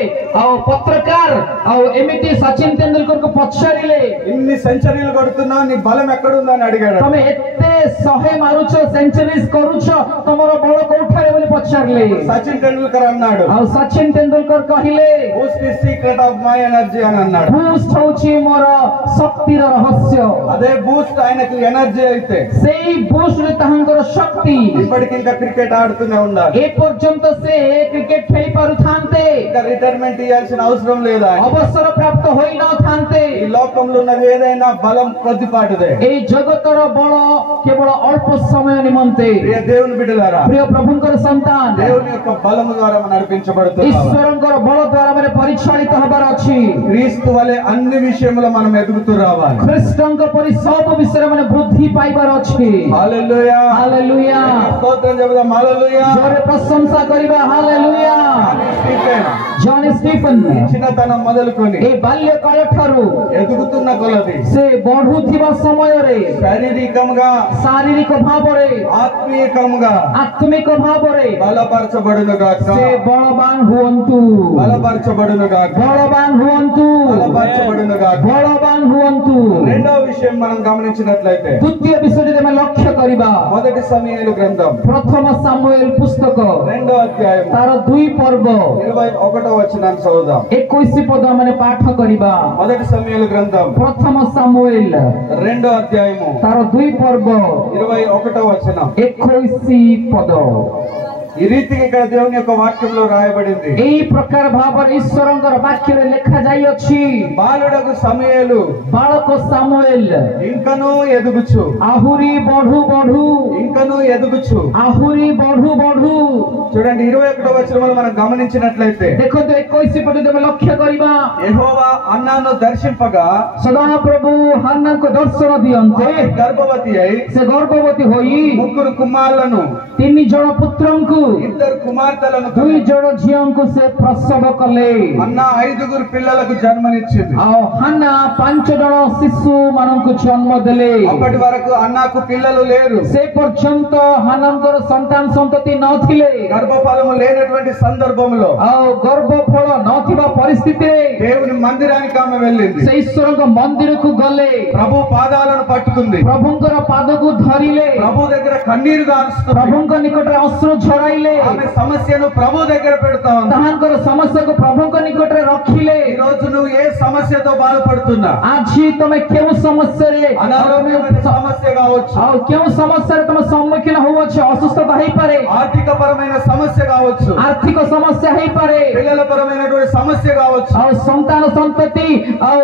ଆଉ ପତ୍ରକାର ଆଉ ଏମିତି ସଚିନ ତେନ୍ଦୁଲକରକୁ ପଚାରିଲେ ఇన్ని సెంచరీలు కొడుతున్నావు నీ బలం ఎక్కడుందని అడిగాడు ତମେ ଏତେ 100 ମାରୁଛ ସେଞ୍ଚୁରୀଜ କରୁଛ ତମର ବଳ କୋଉଠାରେ ବୋଲି ପଚାରିଲେ సచిన్ టెండూల్కర్ అన్నాడు ଆଉ ସଚିନ ତେନ୍ଦୁଲକର କହିଲେ Boost the secret of my energy అని అన్నాడు ବୁଷ୍ଟ ହଉଛି ମୋର ଶକ୍ତିର ରହସ୍ୟ అదే బూస్ట్ ఆయనకు ఎనర్జీ అయితే ସେଇ ବୁଷ୍ଟରେ ତାହାଙ୍କର ଶକ୍ତି ఇప్పటికి ఇంకా క్రికెట్ ఆడుతూనే ఉండాలి ଏ ପର୍ଯ୍ୟନ୍ତ ସେ କ୍ରିକେଟ ଖେଳି ପାରୁଥାନ୍ତେ ఇంకా రిటైర్మెంట్ ఇవ్వాల్సిన అవసరం లేదా ଅବସର ପ୍ରାପ୍ତ ହୋଇନଥାନ୍ତେ ఈ లోకంలో ఉన్నది ఏదైనా బలం కొద్దిపాటిదే ଏଇ ଜଗତର ବଳ କେବଳ ଅଳ୍ପ ସମୟ ନିମନ୍ତେ ప్రియ దేవుని బిడ్డలారా ପ୍ରିୟ ପ୍ରଭୁଙ୍କର ସନ୍ତାନ దేవుని యొక్క బలము ద్వారా మనం నడిపించబడుతున్నాం ଈଶ୍ୱରଙ୍କର ବଳ ଦ୍ୱାରା ମାନେ ପରିଚାଳିତ ହେବାର ଅଛି క్రీస్తు వలె అన్ని విషయములో మనం ఎదుగుతూ రావాలి ଖ୍ରୀଷ୍ଟଙ୍କ ପରି ସବୁ ବିଷୟରେ ମାନେ ବୃଦ୍ଧି ପାଇବାର ଅଛି హల్లెలూయా ହାଲେଲୁୟା స్తోత్రం చెబుదాం హల్లెలూయా ଜୋରେ ପ୍ରଶଂସା କରିବା ହାଲେଲୁୟା స్టీఫెన్ ଜନ୍ ଷ୍ଟିଫେନ୍ చిన్నతనం మొదలుకొని ଏ ବାଲ୍ୟକାଳ ଠାରୁ ఎదుగుతున్న కొలది ସେ ବଢୁଥିବା ସମୟରେ శారీరకంగా ଶାରୀରିକ ଭାବରେ ఆత్మీయకంగా ଆତ୍ମିକ ଭାବରେ బలపరచబడును గాక ସେ ବଳବାନ ହୁଅନ୍ତୁ బలపరచబడును గాక ବଳବାନ ହୁଅନ୍ତୁ బలపరచబడును గాక ବଳବାନ ହୁଅନ୍ତୁ రెండవ విషయం మనం గమనించినట్లయితే ଦ୍ୱିତୀୟ ବିଷୟ ଯଦି ଆମେ ଲକ୍ଷ୍ୟ କରିବା మొదటి సమూయేలు గ్రంథం ପ୍ରଥମ ସାମୁଏଲ పుస్తକ రెండో అధ్యాయం ତାର 2 ପର୍ବ 21వ వచనాన్ని చదువుదాం 21 ପଦ ମାନେ ପାଠ କରିବା మొదటి సమూయేలు గ్రంథం ପ୍ରଥମ ସାମୁଏଲ రెండో అధ్యాయము ତାର 2 ପର୍ବ 21వ వచనం 21 ପଦ ఈ రీతిగా ఇక్కడ దేవుని యొక్క వాక్యంలో రాయబడింది ଏହି ପ୍ରକାର ଭାବରେ ଈଶ୍ୱରଙ୍କର ବାକ୍ୟରେ ଲେଖା ଯାଇଅଛି బాలుడకు సమూయేలు ବାଳକ ସାମୁଏଲ ఇంకనూ ఎదుగుచు ଆହୁରି ବଢୁ ବଢୁ ఇంకనూ ఎదుగుచు ଆହୁରି ବଢୁ ବଢୁ చూడండి 21వ వచనంలో మనం గమనించినట్లయితే ଦେଖନ୍ତୁ 21 ପଦ ଆମେ ଲକ୍ଷ୍ୟ କରିବା యెహోవా అన్నాను దర్శింపగా ସଦାପ୍ରଭୁ ହାନ୍ନାଙ୍କୁ ଦର୍ଶନ ଦିଅନ୍ତେ గర్భవతి అయి ସେ ଗର୍ଭବତୀ ହୋଇ 3 కుమారులను 3 ଜଣ ପୁତ୍ରଙ୍କୁ ఇద్దరు కుమార్తెలను ଦୁଇ ଜଣ ଝିଅଙ୍କୁ ସେ ପ୍ରସବ କଲେ। అన్న 5 పిల్లలకు జన్మనిచ్చింది। ହାନ୍ନା 5 ଜଣ ଶିଶୁ ମାନଙ୍କୁ ଜନ୍ମ ଦେଲେ। అప్పటి వరకు అన్నకు పిల్లలు లేరు। ସେ ପର୍ଯ୍ୟନ୍ତ ହାନ୍ନାଙ୍କର ସନ୍ତାନ ସନ୍ତତି ନଥିଲେ। గర్భఫలము లేనటువంటి సందర్భంలో ଗର୍ଭଫଳ ନଥିବା ପରିସ୍ଥିତିରେ దేవుని మందిరానికి ఆమె వెళ్ళింది। ସେ ଈଶ୍ୱରଙ୍କ ମନ୍ଦିରକୁ ଗଲେ। ప్రభు పాదాలను పట్టుకుంది। ପ୍ରଭୁଙ୍କର ପାଦକୁ ଧରିଲେ। ప్రభు దగ్గర కన్నీరు గారుస్తుంది। ପ୍ରଭୁଙ୍କ ନିକଟରେ ଅଶ୍ରୁ ଝରାଇଲେ। ఆమె సమస్యను ప్రభు దగ్గర పెడతా ఉంది। ତାହାଙ୍କର ସମସ୍ୟାକୁ ପ୍ରଭୁଙ୍କ ନିକଟରେ ରଖିଲେ। ఈ రోజు నువ్వు ఏ సమస్యతో బాధపడుతున్నా? ଆଜି ତମେ କେଉଁ ସମସ୍ୟାରେ అనారోగ్యమైన సమస్య కావచ్చు, ଆଉ କେଉଁ ସମସ୍ୟାରେ ତମେ ସମ୍ମୁଖୀନ ହଉଅଛ? ଅସୁସ୍ଥତା ହେଇପାରେ, ఆర్థిక పరమైన సమస్య కావచ్చు, ଆର୍ଥିକ ସମସ୍ୟା ହେଇପାରେ, పిల్లల పరమైనటువంటి సమస్య కావచ్చు, ଆଉ ସନ୍ତାନ ସନ୍ତତି ଆଉ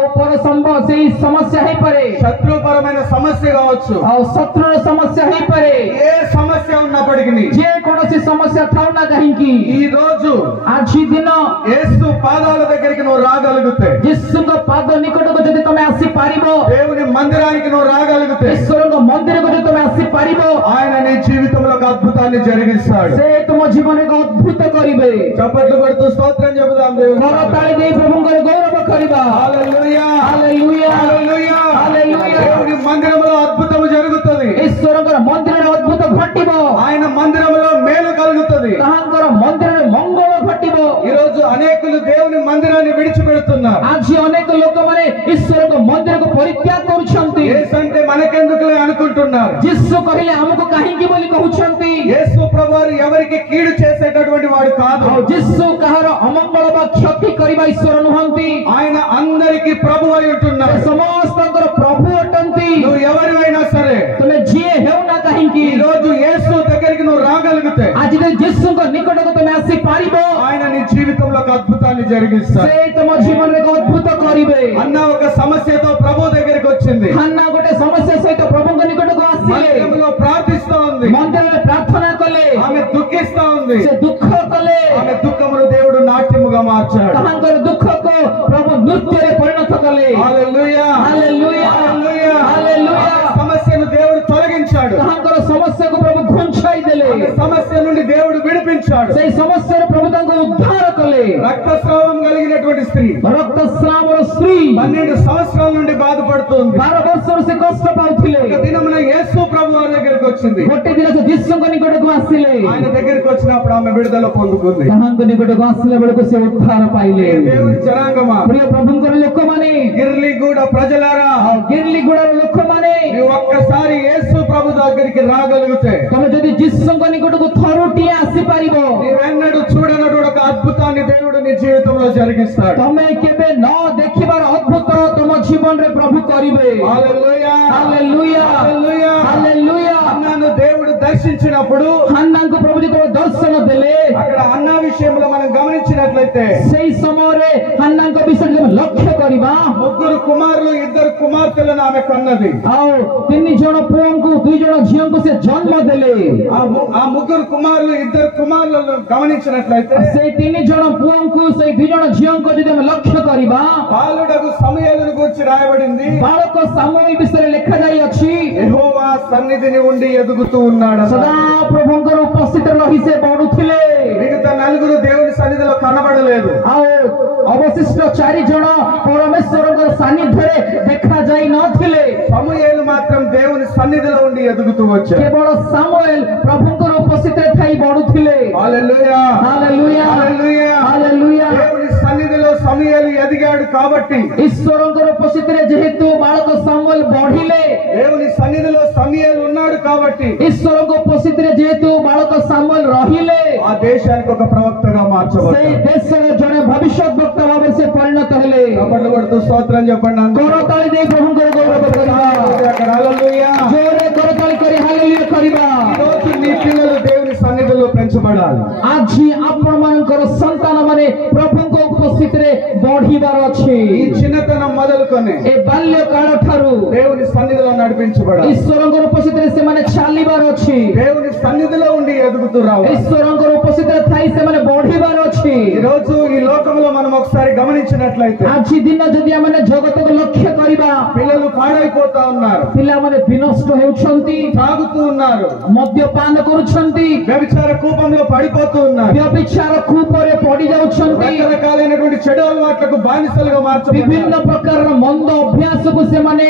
ସେଇ ସମସ୍ୟା ହେଇପାରେ, శత్రుపరమైన సమస్య కావచ్చు, ଆଉ ଶତ୍ରୁର ସମସ୍ୟା ହେଇପାରେ। ఏ సమస్య ఉన్నప్పటికీ ଯେ କୌଣସି ସମସ୍ୟା ଥାଉ ନା କାହିଁକି ఈ రోజు ଆଜି ଦିନ యేసు పాదాల దగ్గరికి నువ్వు రాగలిగితే, ଯୀଶୁଙ୍କ ପାଦ ନିକଟକୁ ଯଦି ତମେ ଆସିପାରିବ, దేవుని మందిరానికి నువ్వు రాగలిగితే, ଈଶ୍ୱରଙ୍କ ମନ୍ଦିରକୁ ଯଦି ତମେ ଆସିପାରିବ, ఆయన నీ జీవితంలో ఒక అద్భుతాన్ని జరిగిస్తాడు। ସେ ତୁମ ଜୀବନରେ ଏକ ଅଦ୍ଭୁତ କରିବେ। చప్పట్లు కొడుతూ స్తోత్రం చెబుదాం దేవునికి। କରତାଳି ଦେଇ ପ୍ରଭୁଙ୍କର ଗୌରବ କରିବା। హల్లెలూయా, హల్లెలూయా, హల్లెలూయా, హల్లెలూయా। దేవుని మందిరంలో అద్భుతం జరుగుతుంది। ଈଶ୍ୱରଙ୍କର ମନ୍ଦିରରେ ଅଦ୍ଭୁତ ଘଟିବ। ఆయన మందిరంలో మేలు కలుగుతుంది। ତାହାଙ୍କର ମନ୍ଦିରରେ ମଙ୍ଗଳ ଘଟିବ। ఈ రోజు అనేకులు దేవుని మందిరాన్ని విడిచిపెడుతున్నారు। ଆଜି ଅନେକ ଲୋକମାନେ ଈଶ୍ୱରଙ୍କ ମନ୍ଦିରକୁ ପରିତ୍ୟାଗ କରୁଛନ୍ତି। యేసు అంటే మనకెందుకులే అనుకుంటున్నారు। ଯୀଶୁ କହିଲେ ଆମକୁ କାହିଁକି ବୋଲି କହୁଛନ୍ତି। యేసు ప్రభువారు ఎవరికి కీడు చేసేటటువంటి వాడు కాదు। ଆଉ ଯୀଶୁ କାହାର ଅମଙ୍ଗଳ ବା କ୍ଷତି କରିବା ଈଶ୍ୱର ନୁହନ୍ତି। ఆయన అందరికి ప్రభు అయి ఉంటున్నారు। ସମସ୍ତଙ୍କର ପ୍ରଭୁ ଅଟନ୍ତି। నువ్వు ఎవరివైనా సరే ତୁମେ ଯିଏ ହେଉ ନା କାହିଁକି, ఈ రోజు యేసు దగ్గరికి నువ్వు రాగలిగితే, ଆଜି ଯଦି ଯୀଶୁଙ୍କ ନିକଟକୁ ତୁମେ ଆସିପାରିବ, ఆయన నీ జీవితంలో ఒక అద్భుతాన్ని జరిగిస్తాడు। ସେ ତୁମ ଜୀବନରେ ଏକ ଅଦ୍ଭୁତ କରିବେ। అన్న ఒక సమస్యతో ప్రభు దగ్గరికి వచ్చింది। ହାନ୍ନା ଗୋଟେ ସମସ୍ୟା ସହିତ ପ୍ରଭୁଙ୍କ ନିକଟକୁ ଆସିଲେ। మందిరంలో ప్రార్థిస్తా ఉంది। ମନ୍ଦିରରେ ପ୍ରାର୍ଥନା କଲେ। ఆమె దుఃఖిస్తా ఉంది। ସେ ଦୁଃଖ କଲେ। ఆమె దుఃఖమును దేవుడు నాట్యముగా మార్చాడు। ତାହାଙ୍କର ଦୁଃଖକୁ ପ୍ରଭୁ ନୃତ୍ୟରେ ପରିଣତ କଲେ। Hallelujah, hallelujah, hallelujah. ହାଲେଲୁୟା। సమస్యను దేవుడు తొలగించాడు। ତାହାଙ୍କର ସମସ୍ୟାକୁ ପ୍ରଭୁ ଘୁଞ୍ଚାଇ ଦେଲେ। ఆమె సమస్య నుండి దేవుడు విడిపించాడు। ସେଇ ସମସ୍ୟାରୁ ପ୍ରଭୁ ତାଙ୍କୁ ଉଦ୍ଧାର କଲେ। రక్తస్రావం కలిగినటువంటి స్త్రీ ରକ୍ତସ୍ରାବର ସ୍ତ୍ରୀ 12 సంవత్సరాల నుండి బాధపడుతుంది। 12 ବର୍ଷରୁ ସେ କଷ୍ଟ ପାଉଥିଲେ। ఒక దినమున యేసు ప్రభు వారి దగ్గరికి వచ్చింది। ଗୋଟେ ଦିନ ସେ ଯୀଶୁଙ୍କ ନିକଟକୁ ଆସିଲେ। ఆయన దగ్గరికి వచ్చినప్పుడు ఆమె విడుదల పొందుకుంది। ତାହାଙ୍କ ନିକଟକୁ ଆସିଲା ବେଳକୁ ସେ ଉଦ୍ଧାର ପାଇଲେ। దేవుని జనాంగమా, ପ୍ରିୟ ପ୍ରଭୁଙ୍କର ଲୋକମାନେ, గిర్లిగూడ ప్రజలారా, ଆଉ గిର୍ଲିଗୁଡାର ଲୋକମାନେ, నువ్వు ఒక్కసారి యేసు ప్రభు దగ్గరికి రాగలిగితే, ତମେ ଯଦି ଯୀଶୁଙ୍କ ନିକଟକୁ ଥରୁଟିଏ ଆସିପାରିବ, నీవెన్నడూ చూడనటువంటి ఒక అద్భుతాన్ని దేవుడు నీ జీవితంలో జరిగిస్తాడు। ତମେ କେବେ ନ ଦେଖିବାର ଅଦ୍ଭୁତ ତମ ଜୀବନରେ ପ୍ରଭୁ କରିବେ। హల్లెలూయా, ହାଲେଲୁୟା, హల్లెలూయా। ହାଲେଲୁୟା। అన్నను దేవుడు దర్శించినప్పుడు ହାନ୍ନାଙ୍କୁ ପ୍ରଭୁ ଯେତେବେଳେ ଦର୍ଶନ ଦେଲେ, అక్కడ అన్న విషయంలో మనం గమనించినట్లయితే ସେଇ ସମୟରେ ହାନ୍ନାଙ୍କ ବିଷୟରେ ଯେବେ ଲକ୍ଷ୍ୟ କରିବା, 3 కుమారులు 2 కుమార్తెలను ఆమె కన్నది। ଆଉ 3 ଜଣ ପୁଅଙ୍କୁ 2 ଜଣ ଝିଅଙ୍କୁ ସେ ଜନ୍ମ ଦେଲେ। ఆ 3 కుమారులు 2 కుమారులను గమనించినట్లయితే ସେଇ 3 ଜଣ ପୁଅଙ୍କୁ ସେଇ 2 ଜଣ ଝିଅଙ୍କୁ ଯଦି ଆମେ ଲକ୍ଷ୍ୟ କରିବା, బాలుడగు సమూయేలును గురించి రాయబడింది। ବାଳକ ସାମୁଏଲ ବିଷୟରେ ଲେଖାଯାଇଅଛି, యెహోవా సన్నిధిని ఉండి ఎదుగుతూ ఉన్నాడు। ସଦା ପ୍ରଭୁଙ୍କର ଉପସ୍ଥିତିରେ ରହି ସେ ବଢୁଥିଲେ। మిగతా 4 దేవుని సన్నిధిలో కనబడలేదు। ଆଉ ଅବଶିଷ୍ଟ 4 ଜଣ ପରମେଶ୍ୱରଙ୍କର ସାନ୍ନିଧ୍ୟରେ ଦେଖାଯାଇ ନଥିଲେ। సమూయేలు మాత్రం దేవుని సన్నిధిలో ఉండి ఎదుగుతూ వచ్చాడు। କେବଳ ସାମୁଏଲ ପ୍ରଭୁଙ୍କର ଉପସ୍ଥିତିରେ ଥାଇ ବଢୁଥିଲେ। హల్లెలూయా, ହାଲେଲୁୟା, హల్లెలూయా। ହାଲେଲୁୟା। దేవుని సన్నిధిలో సమూయేలు ఎదిగాడు కాబట్టి, ଈଶ୍ୱରଙ୍କର ଉପସ୍ଥିତିରେ ଯେହେତୁ ବାଳକ ସାମୁଏଲ ବଢିଲେ, దేవుని సన్నిధిలో సమూయేలు ఉన్నాడు కాబట్టి ଈଶ୍ୱରଙ୍କ ଉପସ୍ଥିତିରେ ଯେହେତୁ ବାଳକ ସାମୁଏଲ ରହିଲେ, ఆ దేశానికి ఒక ప్రవక్తగా ସେଇ మార్చబడ్డాడు। ଦେଶର ଜଣେ ଭବିଷ୍ୟତ ବକ୍ତା ଭାବରେ ସେ ପରିଣତ ହେଲେ। చప్పట్లు కొడుతూ స్తోత్రం చెప్పండి అందరూ। କରତାଳି ଦେଇ ପ୍ରଭୁଙ୍କର ଗୌରବ କରିବା। అక్కడ హల్లెలూయా। ଜୋରେ କରତାଳି କରି ହାଲେଲୁୟା କରିବା। ఈ రోజు నీ పిల్లలు దేవుని సన్నిధిలో పెంచబడాలి। ଆଜି ଆପଣମାନଙ୍କର ସନ୍ତାନ ମାନେ ପ୍ରଭୁଙ୍କ ଉପସ୍ଥିତିରେ ବଢିବାର ଅଛି। ఈ చిన్నతనం మొదలుకొని ଏ ବାଲ୍ୟ କାଳ ଠାରୁ దేవుని సన్నిధిలో నడిపించబడాలి। ଈଶ୍ୱରଙ୍କର ଉପସ୍ଥିତିରେ ସେମାନେ ଚାଲିବାର ଅଛି। దేవుని సన్నిధిలో ఉండి ఎదుగుతూ రావాలి। ଈଶ୍ୱରଙ୍କର ଉପସ୍ଥିତିରେ ଥାଇ ସେମାନେ ବଢିବାର ଅଛି। ఈ రోజు ఈ లోకంలో మనం ఒకసారి గమనించినట్లయితే ଆଜି ଦିନ ଯଦି ଆମେ ଜଗତକୁ ଲକ୍ଷ୍ୟ କରିବା, పిల్లలు పాడైపోతా ఉన్నారు, ପିଲାମାନେ ବିନଷ୍ଟ ହେଉଛନ୍ତି, తాగుతూ ఉన్నారు, ମଦ୍ୟପାନ କରୁଛନ୍ତି, వ్యభిచార కూపంలో పడిపోతూ ఉన్నారు, ବ୍ୟଭିଚାର କୂପରେ ପଡି ଯାଉଛନ୍ତି, రకరకాలైనటువంటి చెడు అలవాట్లకు బానిసలుగా ବିଭିନ୍ନ మార్చబడ్డారు। ପ୍ରକାରର ମନ୍ଦ ଅଭ୍ୟାସକୁ ସେମାନେ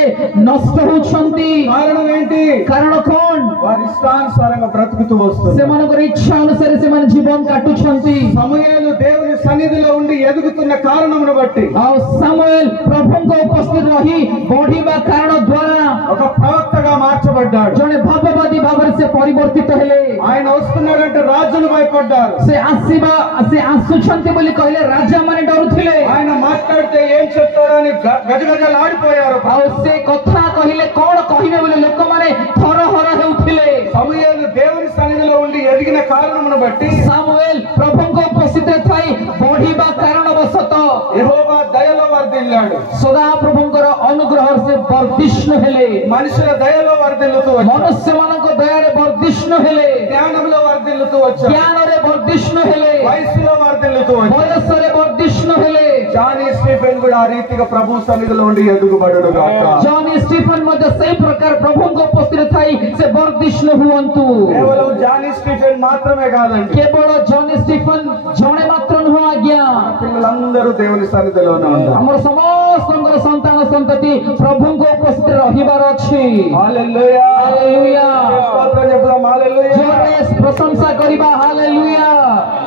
ନଷ୍ଟ ହେଉଛନ୍ତି। కారణం ఏంటి? କାରଣ କଣ? వారి ఇష్టానుసారంగా బ్రతుకుతూ వస్తుంది। ସେମାନଙ୍କର ଇଚ୍ଛା ଅନୁସାରେ ସେମାନେ ଜୀବନ କାଟୁଛନ୍ତି। సమూయేలు దేవుని సన్నిధిలో ఉండి ఎదుగుతున్న కారణమును బట్టి ଆଉ ସାମୁଏଲ ପ୍ରଭୁଙ୍କ ଉପସ୍ଥିତ ରହି ବଢିବା କାରଣ ଦ୍ୱାରା ఒక ప్రవక్తగా మార్చబడ్డాడు। ଜଣେ ଭାବବାଦୀ ଭାବରେ ସେ ପରିବର୍ତ୍ତିତ ହେଲେ। ఆయన వస్తున్నాడంటే రాజులు భయపడ్డారు। ସେ ଆସୁଛନ୍ତି ବୋଲି କହିଲେ ରାଜାମାନେ ଡରୁଥିଲେ। ఆయన మాట్లాడితే ఏం చెప్తాడని గజగజలాడిపోయారు। ଆଉ ସେ କଥା କହିଲେ କଣ କହିବେ ବୋଲି ଲୋକମାନେ ଥରହର ହେଉଥିଲେ। సమూయేలు దేవుని సన్నిధిలో ఉండి ఎదిగిన కారణమును బట్టి ସାମୁଏଲ ପ୍ରଭୁଙ୍କ ଉପସ୍ଥିତିରେ ଥାଇ ବଢିବା କାରଣବଶତଃ యెహోవా దయలో వర్ధిల్లాడు। ସଦାପ୍ରଭୁଙ୍କର ଅନୁଗ୍ରହରେ ସେ ବର୍ଦ୍ଧିଷ୍ଣୁ ହେଲେ। మనుషుల దయలో వర్ధిల్లుతూ వచ్చాడు। ମନୁଷ୍ୟମାନଙ୍କ ଦୟାରେ ବର୍ଦ୍ଧିଷ୍ଣୁ ହେଲେ, జ్ఞానంలో వర్ధిల్లుతూ వచ్చాడు, ଜ୍ଞାନରେ ବର୍ଦ୍ଧିଷ୍ଣୁ ହେଲେ, వయస్సులో వర్ధిల్లుతూ వచ్చాడు। ବୟସରେ ବର୍ଦ୍ଧିଷ୍ଣୁ ହେଲେ। జానీ స్టీఫెన్ కూడా ఆ రీతిగా ప్రభు సన్నిధిలో ఉండి ఎదుగుబడును గాక। ଜନି ଷ୍ଟିଫେନ୍ ମଧ୍ୟ ସେଇ ପ୍ରକାର ପ୍ରଭୁଙ୍କ ଉପସ୍ଥିତିରେ ଥାଇ ସେ ବର୍ଦ୍ଧିଷ୍ଣୁ ହୁଅନ୍ତୁ। కేవలం జానీ స్టీఫెన్ మాత్రమే కాదండి, କେବଳ ଜନି ଷ୍ଟିଫେନ୍ ଜଣେ ମାତ୍ର ନୁହଁ ଆଜ୍ଞା, పిల్లలందరూ దేవుని సన్నిధిలోనే ఉన్నారు। ଆମର ସମସ୍ତଙ୍କର ସନ୍ତାନ ସନ୍ତତି ପ୍ରଭୁଙ୍କ ଉପସ୍ଥିତିରେ ରହିବାର ଅଛି। హల్లెలూయా, ହାଲେଲୁୟା। స్తోత్రం చెప్పుదాం। హల్లెలూయా, ଜୋରରେ ପ୍ରଶଂସା କରିବା। ହାଲେଲୁୟା।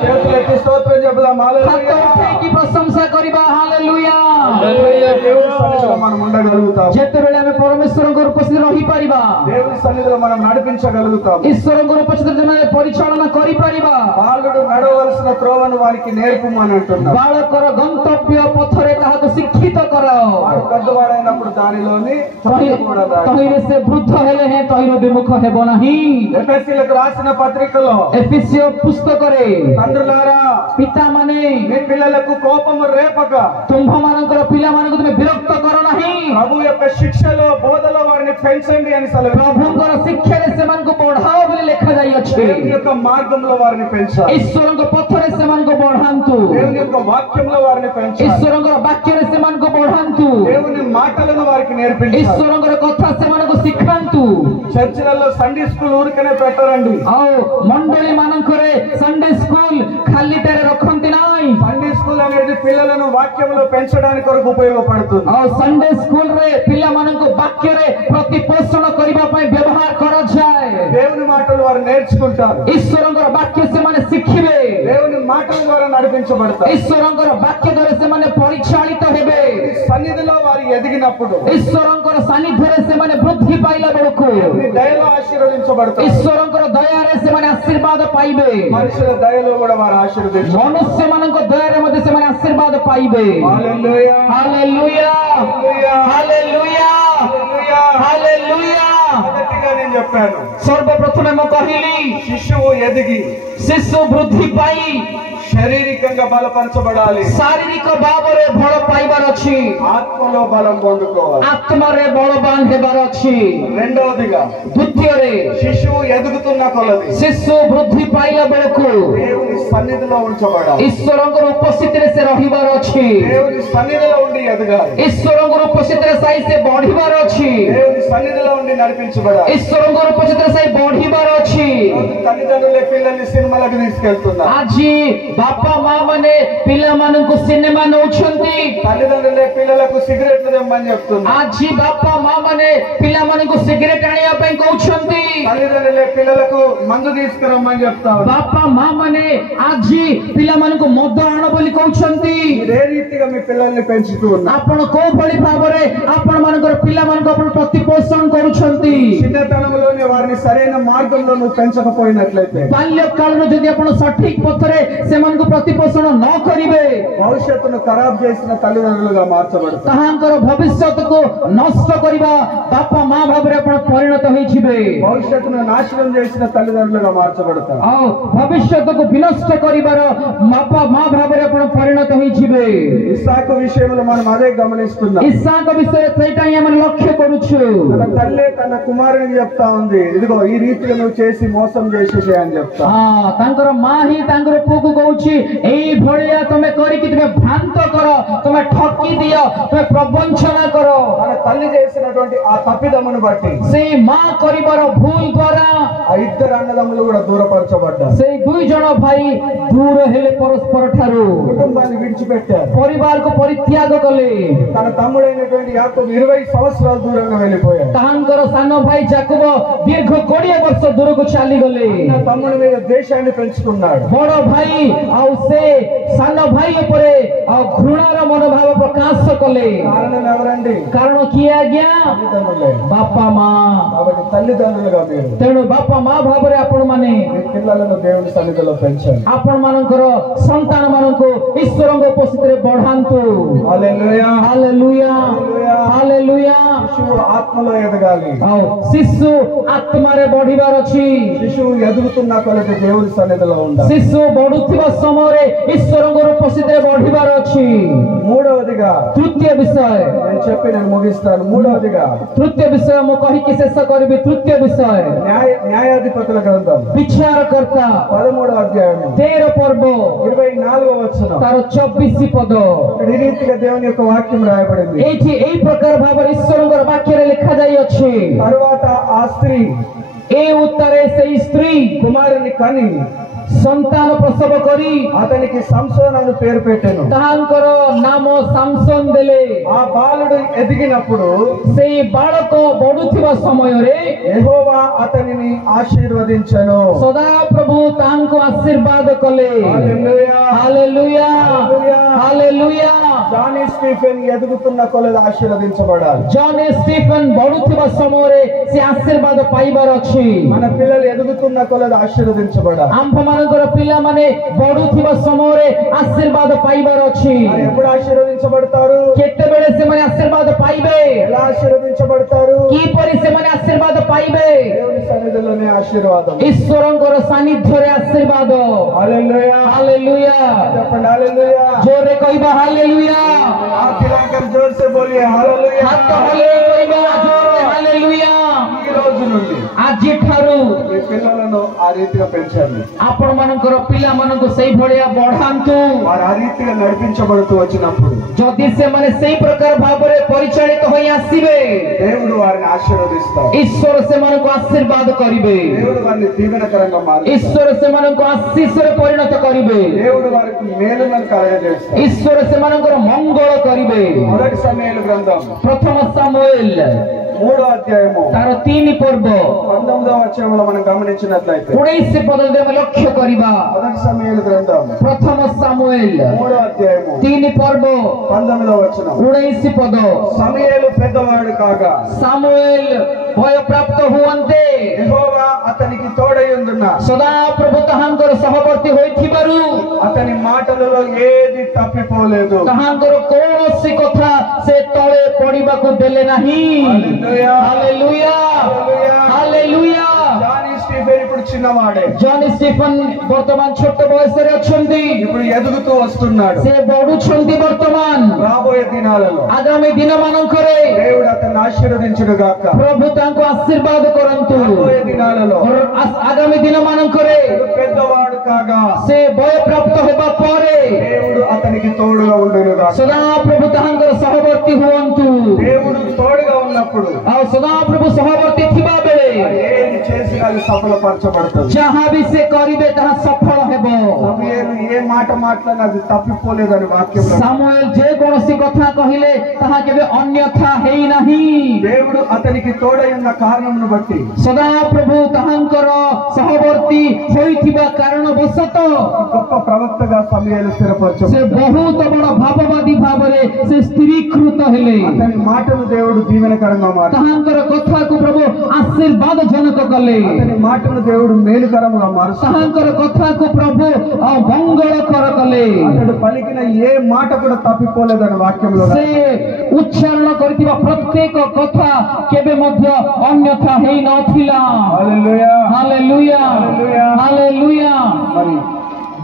చేతులెత్తి స్తోత్రం చెప్పుదాం। ହାତ హల్లెలూయా, ଉଠେଇକି ପ୍ରଶଂସା କରିବା। ହାଲେଲୁୟା। హల్లెలూయా। దేవుని సన్నిధిలో మనం ఉండగలుగుతాం, ଯେତେବେଳେ ଆମେ ପରମେଶ୍ୱରଙ୍କ ଉପସ୍ଥିତିରେ ରହିପାରିବା, దేవుని సన్నిధిలో మనం నడిపించగలుగుతాం। ଈଶ୍ୱରଙ୍କ ଉପସ୍ଥିତିରେ ଆମେ ପରିଚାଳନା କରିପାରିବା। బాలుడు నడవలసిన త్రోవను వారికి నేర్పుమని అంటున్నారు। ବାଳକର ଗନ୍ତବ୍ୟ ପଥରେ ତାହାକୁ ଶିକ୍ଷିତ କରାଅ। వాడు పెద్దవాడైనప్పుడు దానిలోని కూడా దారి। ତହିଁରେ ସେ ବୃଦ୍ଧ ହେଲେ ହେଁ ତହିଁର ବିମୁଖ ହେବ ନାହିଁ। ఎఫెసీయులకు రాసిన పత్రికలో ଏଫିସିଓ ପୁସ୍ତକରେ తండ్రులారా ପିତାମାନେ మీ పిల్లలకు కోపము రేపక ତୁମ୍ଭମାନଙ୍କର ପିଲାମାନଙ୍କୁ ତୁମେ ବିରକ୍ତ କର ନାହିଁ। ప్రభు యొక్క శిక్షలో బోధలో వారిని పెంచండి అని సెలవు। ପ୍ରଭୁଙ୍କର ଶିକ୍ଷାରେ ସେମାନଙ୍କୁ ବଢାଅ ବୋଲି ଲେଖାଯାଇଅଛି। దేవుని యొక్క మార్గంలో వారిని పెంచాలి, ଈଶ୍ୱରଙ୍କ ପଥରେ ସେମାନଙ୍କୁ ବଢାନ୍ତୁ। దేవుని యొక్క వాక్యంలో వారిని పెంచాలి, ଈଶ୍ୱରଙ୍କର ବାକ୍ୟରେ ସେମାନଙ୍କୁ ବଢାନ୍ତୁ। దేవుని మాటలను వారికి నేర్పించాలి। ଈଶ୍ୱରଙ୍କର କଥା ସେମାନଙ୍କୁ ଶିଖାନ୍ତୁ। చర్చిలలో సండే స్కూల్ ఊరికనే పెట్టరండి। ଆଉ ମଣ୍ଡଳୀ ମାନଙ୍କରେ ସଣ୍ଡେ ସ୍କୁଲ ଖାଲିଟାରେ ରଖନ୍ତି ନାହିଁ। సండే స్కూల్ అనేది పిల్లలను వాక్యంలో పెంచడానికి కొరకు ఉపయోగపడుతుంది। ଆଉ ସଣ୍ଡେ ସ୍କୁଲରେ ପିଲାମାନଙ୍କୁ ବାକ୍ୟରେ ପ୍ରତିପୋଷଣ କରିବା ପାଇଁ ବ୍ୟବହାର କରାଯାଏ। దేవుని మాటలు వారు నేర్చుకుంటారు, ଈଶ୍ୱରଙ୍କର ବାକ୍ୟ ସେମାନେ ଶିଖିବେ। దేవుని మాటల ద్వారా నడిపించబడతారు। ଈଶ୍ୱରଙ୍କର ବାକ୍ୟ ଦ୍ୱାରା ସେମାନେ ପରିଚାଳିତ ହେବେ। ఈ సన్నిధిలో వారు ఎదిగినప్పుడు ଈଶ୍ୱରଙ୍କର ସାନ୍ନିଧ୍ୟରେ ସେମାନେ ବୃଦ୍ଧି ପାଇଲା ବେଳକୁ దేవుని దయలో ఆశీర్వదించబడతారు। ଈଶ୍ୱରଙ୍କର ଦୟାରେ ସେମାନେ ଆଶୀର୍ବାଦ ପାଇବେ। మనుషుల దయలో కూడా వారు ఆశీర్వదించారు। ମନୁଷ୍ୟମାନଙ୍କ ଦୟାରେ ମଧ୍ୟ ସେମାନେ ଆଶୀର୍ବାଦ ପାଇବେ। హల్లెలూయా, ହାଲେଲୁୟା, ହାଲେଲୁୟା, ହାଲେଲୁୟା। మొదటిగా నేను చెప్పాను, ସର୍ବପ୍ରଥମେ ମୁଁ କହିଲି శిశువు ఎదిగి ଶିଶୁ ବୃଦ୍ଧି ପାଇ శారీరకంగా బలపరచబడాలి, ଶାରୀରିକ ଭାବରେ ବଳ ପାଇବାର ଅଛି, ఆత్మలో బలం పొందుకోవాలి। ଆତ୍ମାରେ ବଳବାନ ହେବାର ଅଛି। రెండవదిగా ଦ୍ୱିତୀୟରେ శిశువు ఎదుగుతున్న కొలది ଶିଶୁ ବୃଦ୍ଧି ପାଇଲା ବେଳକୁ దేవుని సన్నిధిలో ఉంచబడాలి। ଈଶ୍ୱରଙ୍କର ଉପସ୍ଥିତିରେ ସେ ରହିବାର ଅଛି। దేవుని సన్నిధిలో ఉండి ఎదగాలి, ଈଶ୍ୱରଙ୍କର ଉପସ୍ଥିତିରେ ସାଇ ସେ ବଢିବାର ଅଛି। దేవుని సన్నిధిలో ఉండి నడిపించబడాలి। ଈଶ୍ୱରଙ୍କର ଉପସ୍ଥିତିରେ ସାଇ ବଢିବାର ଅଛି। తల్లిదండ్రులే పిల్లల్ని సినిమాలకు తీసుకెళ్తున్నారు, ଆଜି ବାପା ମା ମାନେ ପିଲାମାନଙ୍କୁ ସିନେମା ନଉଛନ୍ତି। తల్లిదండ్రులే పిల్లలకు సిగరెట్లు తెమ్మని చెప్తున్నారు, ଆଜି ବାପା ମା ମାନେ ପିଲାମାନଙ୍କୁ ସିଗାରେଟ ଆଣିବା ପାଇଁ କହୁଛନ୍ତି। తల్లిదండ్రులే పిల్లలకు మందు తీసుకురమ్మని చెప్తారు। ବାପା ମା ମାନେ ଆଜି ପିଲାମାନଙ୍କୁ ମଦ ଆଣ ବୋଲି କହୁଛନ୍ତି। ఏ రీతిగా మీ పిల్లల్ని పెంచుతూ ఉన్నారు? ଆପଣ କୋଉ ଭଳି ଭାବରେ ଆପଣ ମାନଙ୍କର ପିଲାମାନଙ୍କୁ ଆପଣ ପ୍ରତିପୋଷଣ କରୁଛନ୍ତି? చిన్నతనంలోనే వారిని సరైన మార్గంలో నువ్వు పెంచకపోయినట్లయితే ବାଲ୍ୟ କାଳରୁ ଯଦି ଆପଣ ସଠିକ ପଥରେ ସେମାନଙ୍କୁ ପ୍ରତିପୋଷଣ ନ କରିବେ భవిష్యత్తును ఖరాబ్ చేసిన తల్లిదండ్రులుగా మార్చబడతారు. ତାହାଙ୍କର ଭବିଷ୍ୟତକୁ ନଷ୍ଟ କରିବା ବାପା ମା ଭାବରେ ଆପଣ ପରିଣତ ହେଇଯିବେ భవిష్యత్తును నాశనం చేసిన తల్లిదండ్రులుగా మార్చబడతారు. ଆଉ ଭବିଷ୍ୟତକୁ ବିନଷ୍ଟ କରିବାର ବାପା ମା ଭାବରେ ଆପଣ ପରିଣତ ହେଇଯିବେ ఇస్సాకు విషయంలో మనం అదే గమనిస్తున్నాం. ଇସାଙ୍କ ବିଷୟରେ ସେଇଟା ହିଁ ଆମେ ଲକ୍ଷ୍ୟ କରୁଛୁ తన తల్లి తన కుమారునికి చెప్తా ఉంది, ఇదిగో ఈ రీతిగా నువ్వు చేసి మోసం చేసేసే అని చెప్తా. ତାଙ୍କର ମା ହିଁ ତାଙ୍କର ପୁଅକୁ କହୁଛି ଏଇ ଭଳିଆ ତମେ କରିକି ତୁମେ ଭ୍ରାନ୍ତ କର, ତମେ ଠକି ଦିଅ, ତମେ ପ୍ରବଞ୍ଚନା କର. తన తల్లి చేసినటువంటి ఆ తప్పిదమును బట్టి ସେଇ ମା କରିବାର ଭୁଲ ଦ୍ୱାରା ఆ ఇద్దరు అన్నదమ్ములు కూడా దూరపరచబడ్డారు. ସେଇ ଦୁଇ ଜଣ ଭାଇ ଦୂର ହେଲେ ପରସ୍ପର ଠାରୁ కుటుంబాన్ని విడిచిపెట్టారు. ପରିବାରକୁ ପରିତ୍ୟାଗ କଲେ. తన తమ్ముడైనటువంటి యాకోబు 20 సంవత్సరాల దూరంగా వెళ్ళిపోయాడు. ତାଙ୍କର ସାନ ଭାଇ ଯାକୁବ ଦୀର୍ଘ 20 ବର୍ଷ ଦୂରକୁ ଚାଲିଗଲେ. తన తమ్ముడి మీద ద్వేషాన్ని పెంచుకున్నాడు. ବଡ ଭାଇ ଆଉ ସେ ସାନ ଭାଇ ଉପରେ ଘୃଣାର ମନୋଭାବ ପ୍ରକାଶ କଲେ. కారణం ఎవరండి? କାରଣ କିଏ ଆଜ୍ଞା? తల్లిదండ్రులే. ବାପା ମା. కాబట్టి తల్లిదండ్రులుగా మీరు ତେଣୁ ବାପା ମା ଭାବରେ ଆପଣ ମାନେ మీ పిల్లలను దేవుని సన్నిధిలో పెంచండి. ଆପଣ ମାନଙ୍କର ସନ୍ତାନ ମାନଙ୍କୁ ଈଶ୍ୱରଙ୍କ ଉପସ୍ଥିତିରେ ବଢାନ୍ତୁ. హల్లెలూయా. Hallelujah hallelujah. శిశువు ఆత్మలో ఎదగాలి. ଆଉ ଶିଶୁ ଆତ୍ମାରେ ବଢିବାର ଅଛି. శిశువు ఎదుగుతున్న కొలది దేవుని సన్నిధిలో ఉండాలి. ଶିଶୁ ବଢୁଥିବା ସମୟରେ ଈଶ୍ୱରଙ୍କର ଉପସ୍ଥିତିରେ ବଢିବାର ଅଛି. మూడవదిగా ତୃତୀୟ ବିଷୟ నేను ముగిస్తాను. మూడవదిగా ତୃତୀୟ ବିଷୟ ମୁଁ କହିକି ଶେଷ କରିବି. ତୃତୀୟ ବିଷୟ న్యాయాధిపతుల గ్రంథం ବିଚାରକର୍ତ୍ତା 13వ అధ్యాయం 13 పర్ବ 24వ వచనం. ତାର 24 ପଦ. ఈ రీతిగా దేవుని యొక్క వాక్యం రాయబడింది. ଏଇଠି ଏଇ ପ୍ରକାର ଭାବରେ ଈଶ୍ୱରଙ୍କର ବାକ୍ୟରେ ଲେଖାଯାଇଅଛି. తరువాత ఆ స్త్రీ ଏ ଉତ୍ତରେ ସେଇ ସ୍ତ୍ରୀ కుమారుని కని ସନ୍ତାନ ପ୍ରସବ କରି అతనికి సంసోన్ అని పేరు పెట్టెను. ତାହାଙ୍କର ନାମ ସାମସନ୍ ଦେଲେ. ఆ బాలుడు ఎదిగినప్పుడు ସେଇ ବାଳକ ବଢୁଥିବା ସମୟରେ యెహోవా అతనిని ఆశీర్వదించెను. ସଦାପ୍ରଭୁ ତାହାଙ୍କୁ ଆଶୀର୍ବାଦ କଲେ. Hallelujah. Hallelujah hallelujah. Johnny Stephen ఎదుగుతున్న కొలది ఆశీర్వదించబడాలి. ଜନ୍ ଷ୍ଟିଫେନ୍ ବଢୁଥିବା ସମୟରେ ସେ ଆଶୀର୍ବାଦ ପାଇବାର ଅଛି. మన పిల్లలు ఎదుగుతున్న కొలది ఆశీర్వదించబడాలి. ଆମ୍ଭମାନଙ୍କର ପିଲାମାନେ ବଢୁଥିବା ସମୟରେ ଆଶୀର୍ବାଦ ପାଇବାର ଅଛି. మరి ఎప్పుడు ఆశీర్వదించబడతారు? କେତେବେଳେ ସେମାନେ ଆଶୀର୍ବାଦ ପାଇବେ? ఎలా ఆశీర్వదించబడతారు? କିପରି ସେମାନେ ଆଶୀର୍ବାଦ ପାଇବେ? దేవుని సన్నిధిలోనే ఆశీర్వాదం. ଈଶ୍ୱରଙ୍କର ସାନ୍ନିଧ୍ୟରେ ଆଶୀର୍ବାଦ. హల్లెలూయా. ହାଲେଲୁୟା. చెప్పండి హల్లెలూయా. ଜୋରରେ କହିବା ହାଲେଲୁୟା. हाथ हिलाकर जोर से बोलिए हालेलुया. ହାତ ହଲେଇ କହିବା ଜୋରରେ ହାଲେଲୁୟା. ఈ రోజు నుండి ଆଜିଠାରୁ మీ పిల్లలను ఆ రీతిగా పెంచండి. ଆପଣ ମାନଙ୍କର ପିଲାମାନଙ୍କୁ ସେଇ ଭଳିଆ ବଢାନ୍ତୁ. వారు ఆ రీతిగా నడిపించబడుతూ వచ్చినప్పుడు ଯଦି ସେମାନେ ସେଇ ପ୍ରକାର ଭାବରେ ପରିଚାଳିତ ହୋଇ ଆସିବେ దేవుడు వారిని ఆశీర్వదిస్తాడు. ଈଶ୍ୱର ସେମାନଙ୍କୁ ଆଶୀର୍ବାଦ କରିବେ. దేవుడు వారిని దీవెనకరంగా మారుస్తాడు. ଈଶ୍ୱର ସେମାନଙ୍କୁ ଆଶୀଷରେ ପରିଣତ କରିବେ. దేవుడు వారికి మేలులను కలగజేస్తాడు. ଈଶ୍ୱର ସେମାନଙ୍କର ମଙ୍ଗଳ କରିବେ. మొదటి సమూయేలు గ్రంథం ପ୍ରଥମ ସାମୁଏଲ 3వ అధ్యాయము ତାର 3 ପର୍ବ 19వ వచనంలో మనం గమనించినట్లయితే 19 ପଦରେ ଆମେ ଲକ୍ଷ୍ୟ କରିବା. మొదటి సమూయేలు గ్రంథం ପ୍ରଥମ ସାମୁଏଲ 3వ అధ్యాయము 3 ପର୍ବ 19వ వచనం. 19 ପଦ. సమూయేలు పెద్దవాడు కాగా ସାମୁଏଲ ବୟପ୍ରାପ୍ତ ହୁଅନ୍ତେ యెహోవా అతనికి తోడైయుండున్న ସଦାପ୍ରଭୁ ତାହାଙ୍କର ସହବର୍ତ୍ତୀ ହୋଇଥିବାରୁ అతని మాటలలో ఏది తప్పిపోలేదు. ତାହାଙ୍କର କୌଣସି କଥା ସେ ତଳେ ପଡିବାକୁ ଦେଲେ ନାହିଁ. హల్లెలూయా. Hallelujah hallelujah. Hallelujah. Johnny Stephen ఇప్పుడు చిన్నవాడే, ଜନ୍ ଷ୍ଟିଫେନ୍ ବର୍ତ୍ତମାନ ଛୋଟ ବୟସରେ ଅଛନ୍ତି. ఇప్పుడు ఎదుగుతూ వస్తున్నాడు. ସେ ବଢୁଛନ୍ତି ବର୍ତ୍ତମାନ. రాబోయే దినాలలో ଆଗାମୀ ଦିନମାନଙ୍କରେ దేవుడు అతన్ని ఆశీర్వదించును గాక. ପ୍ରଭୁ ତାଙ୍କୁ ଆଶୀର୍ବାଦ କରନ୍ତୁ. రాబోయే దినాలలో ଆଗାମୀ ଦିନମାନଙ୍କରେ పెద్దవాడు కాగా ସେ ବୟପ୍ରାପ୍ତ ହେବା ପରେ దేవుడు అతనికి తోడుగా ఉండును గాక. ସଦାପ୍ରଭୁ ତାହାଙ୍କର ସହବର୍ତ୍ତୀ ହୁଅନ୍ତୁ. దేవుడు తోడుగా ఉన్నప్పుడు ଆଉ ସଦାପ୍ରଭୁ ସହବର୍ତ୍ତୀ ଥିବା ବେଳେ ఏది చేసినా అది సఫలపరచబడుతుంది. ଯାହା ବି ସେ କରିବେ ତାହା ସଫଳ ହେବ. సమూయేలు ఏ మాట మాట్లాడినా అది తప్పిపోలేదని వాక్యం. ସାମୁଏଲ ଯେ କୌଣସି କଥା କହିଲେ ତାହା କେବେ ଅନ୍ୟଥା ହେଇନାହିଁ. దేవుడు అతనికి తోడై ఉన్న కారణమును బట్టి ସଦାପ୍ରଭୁ ତାହାଙ୍କର ସହବର୍ତ୍ତୀ ହୋଇଥିବା କାରଣ ବଶତଃ గొప్ప ప్రవక్తగా సమూయేలు స్థిరపరచబడ్డాడు. ସେ ବହୁତ ବଡ଼ ଭାବବାଦୀ ଭାବରେ ସେ ସ୍ଥିରୀକୃତ ହେଲେ. అతని మాటను దేవుడు దీవెనకరంగా మార్చాడు. ତାହାଙ୍କର କଥାକୁ ପ୍ରଭୁ आशीर्वाद जनक कले అతని మాటను దేవుడు మేలుకరముగా మారుస్తాడు ତାହାଙ୍କର କଥାକୁ ପ୍ରଭୁ ମଙ୍ଗଳକର କଲେ అతడు పలికిన ఏ మాట కూడా తప్పిపోలేదని వాక్యంలో ସେ ଉଚ୍ଚାରଣ କରିଥିବା ପ୍ରତ୍ୟେକ କଥା କେବେ ମଧ୍ୟ ଅନ୍ୟଥା ହେଇ ନଥିଲା హల్లెలూయా ହାଲେଲୁୟା ହାଲେଲୁୟା ହାଲେଲୁୟା మరి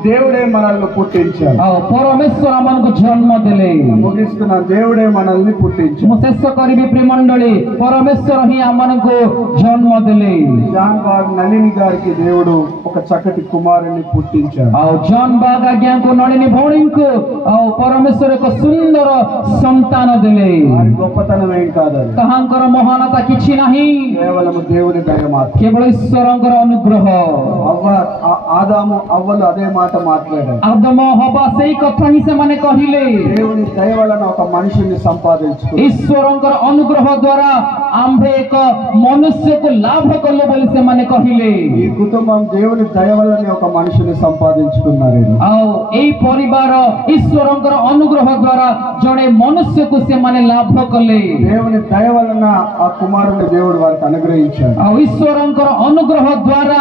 దేవుడే మనల్ని పుట్టించాడు ଆଉ ପରମେଶ୍ୱର ଆମକୁ ଜନ୍ମ ଦେଲେ ముగిస్తున్న దేవుడే మనల్ని పుట్టించాడు ମୁଁ ଶେଷ କରିବି ପ୍ରିମଣ୍ଡଳୀ ପରମେଶ୍ୱର ହିଁ ଆମମାନଙ୍କୁ ଜନ୍ମ ଦେଲେ జాన్ బాగ్ నళిని గారికి దేవుడు ఒక చక్కటి కుమారుని పుట్టించాడు ଆଉ ଜନ୍ ବାଗ ଆଜ୍ଞାଙ୍କୁ ନଳିନୀ ଭଉଣୀଙ୍କୁ ଆଉ ପରମେଶ୍ୱର ଏକ ସୁନ୍ଦର ସନ୍ତାନ ଦେଲେ వారి గొప్పతనం ఏం కాదు అది. ତାହାଙ୍କର ମହାନତା କିଛି ନାହିଁ కేవలం దేవుని దయ మాత్రం କେବଳ ଈଶ୍ୱରଙ୍କର ଅନୁଗ୍ରହ ఆదాము అవ్వలు అదే మాట మాట్లాడారు ଆଦମ ହବା ସେଇ କଥା ହିଁ ସେମାନେ କହିଲେ దేవుని దయ వలన ఒక మనిషిని సంపాదించుకున్నారు ଈଶ୍ୱରଙ୍କର ଅନୁଗ୍ରହ ଦ୍ୱାରା ଆମ୍ଭେ ଏକ ମନୁଷ୍ୟକୁ ଲାଭ କଲୁ ବୋଲି ସେମାନେ କହିଲେ ఈ కుటుంబం దేవుని దయ వల్లనే ఒక మనిషిని సంపాదించుకున్నారు ଆଉ ଏଇ ପରିବାର ଈଶ୍ୱରଙ୍କର ଅନୁଗ୍ରହ ଦ୍ୱାରା ଜଣେ ମନୁଷ୍ୟକୁ ସେମାନେ ଲାଭ କଲେ దేవుని దయ వలన ఆ కుమారుని దేవుడు వారికి అనుగ్రహించాడు ଆଉ ଈଶ୍ୱରଙ୍କର ଅନୁଗ୍ରହ ଦ୍ୱାରା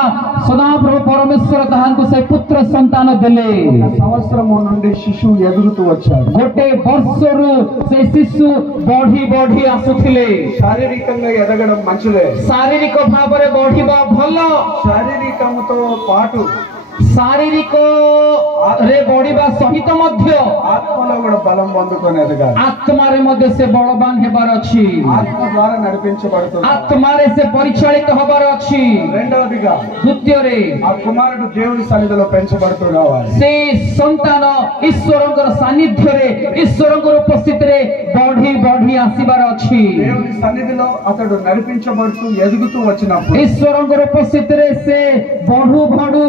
ସଦାପ୍ରଭୁ ପରମେଶ୍ୱର ତାହାଙ୍କୁ ସେ ପୁତ୍ର ସନ୍ତାନ ଦେଲେ ఒక సంవత్సరము నుండి శిశువు ఎదుగుతూ వచ్చాడు ଗୋଟେ ବର୍ଷରୁ ସେ ଶିଶୁ ବଢି ବଢି ଆସୁଥିଲେ శారీరకంగా ఎదగడం మంచిదే ଶାରୀରିକ ଭାବରେ ବଢିବା ଭଲ శారీరకముతో పాటు ଶାରୀରିକ ରେ ବଢିବା ସହିତ ମଧ୍ୟ ఆత్మలో కూడా బలం పొందుకొని ఎదగాలి ଆତ୍ମାରେ ମଧ୍ୟ ସେ ବଳବାନ ହେବାର ଅଛି ఆత్మ ద్వారా నడిపించబడుతుంది ଆତ୍ମାରେ ସେ ପରିଚାଳିତ ହେବାର ଅଛି రెండవదిగా ଦ୍ୱିତୀୟରେ ఆ కుమారుడు దేవుని సన్నిధిలో పెంచబడుతూ రావాలి ସେ ସନ୍ତାନ ଈଶ୍ୱରଙ୍କର ସାନ୍ନିଧ୍ୟରେ ଈଶ୍ୱରଙ୍କର ଉପସ୍ଥିତିରେ ବଢି ବଢି ଆସିବାର ଅଛି దేవుని సన్నిధిలో అతడు నడిపించబడుతూ ఎదుగుతూ వచ్చినప్పుడు ଈଶ୍ୱରଙ୍କର ଉପସ୍ଥିତିରେ ସେ ବଢୁ ବଢୁ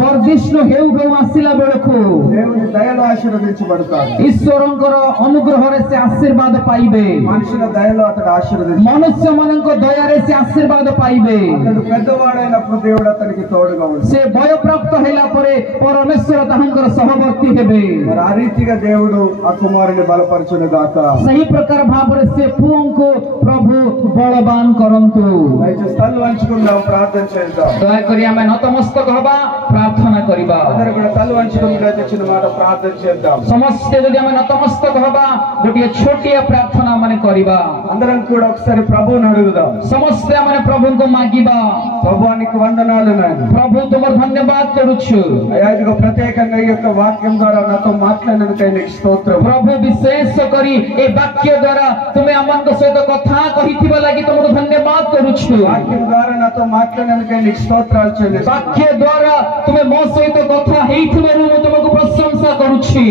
ବର୍ଦ୍ଧିଷ୍ଣୁ ହେଉ ହେଉ ଆସିଲା ବେଳକୁ దేవుని దయలో ఆశీర్వదించబడతాడు ଈଶ୍ୱରଙ୍କର ଅନୁଗ୍ରହରେ ସେ ଆଶୀର୍ବାଦ ପାଇବେ మనుషుల దయలో అతడు ఆశీర్వదించ ମନୁଷ୍ୟ ମାନଙ୍କ ଦୟାରେ ସେ ଆଶୀର୍ବାଦ ପାଇବେ అతడు పెద్దవాడైనప్పుడు దేవుడు అతనికి తోడుగా ఉంటాడు ସେ ବୟପ୍ରାପ୍ତ ହେଲା ପରେ ପରମେଶ୍ୱର ତାହାଙ୍କର ସହବର୍ତ୍ତୀ ହେବେ మరి ఆ రీతిగా దేవుడు ఆ కుమారుని బలపరచును గాక ସେହି ପ୍ରକାର ଭାବରେ ସେ ପୁଅଙ୍କୁ ପ୍ରଭୁ ବଳବାନ କରନ୍ତୁ దయచేసి తల్లు వంచుకుందాం ప్రార్థన చేద్దాం ଦୟାକରି ଆମେ ନତମସ୍ତକ ହେବା ପ୍ରାର୍ଥନା କରିବା అందరూ కూడా తల్లు వంచుకుంటే తెచ్చిన మాట ప్రార్థన చేద్దాం ସମସ୍ତେ ଯଦି ଆମେ ନତମସ୍ତକ ହେବା ଗୋଟିଏ ଛୋଟିଆ ପ୍ରାର୍ଥନା ମାନେ କରିବା అందరం కూడా ఒకసారి ప్రభువుని అడుగుదాం ସମସ୍ତେ ଆମେ ପ୍ରଭୁଙ୍କୁ ମାଗିବା ప్రభువానికి వందనాలు నాయన ପ୍ରଭୁ ତୁମର ଧନ୍ୟବାଦ କରୁଛୁ అయ్యా ఇదిగో ప్రత్యేకంగా ఈ యొక్క వాక్యం ద్వారా నాతో మాట్లాడినందుకై నీకు స్తోత్రం ପ୍ରଭୁ ବିଶେଷ କରି ଏ ବାକ୍ୟ ଦ୍ୱାରା ତୁମେ ଆମମାନଙ୍କ ସହିତ କଥା କହିଥିବା ଲାଗି ତୁମର ଧନ୍ୟବାଦ କରୁଛୁ వాక్యం ద్వారా నాతో మాట్లాడినందుకై నీకు స్తోత్రాలు చెల్లిస్తాను ବାକ୍ୟ ଦ୍ୱାରା ତୁମେ ମୋ ସହିତ କଥା ହେଇଥିବାରୁ ମୁଁ ତୁମକୁ ପ୍ରଶଂସା କରୁଛି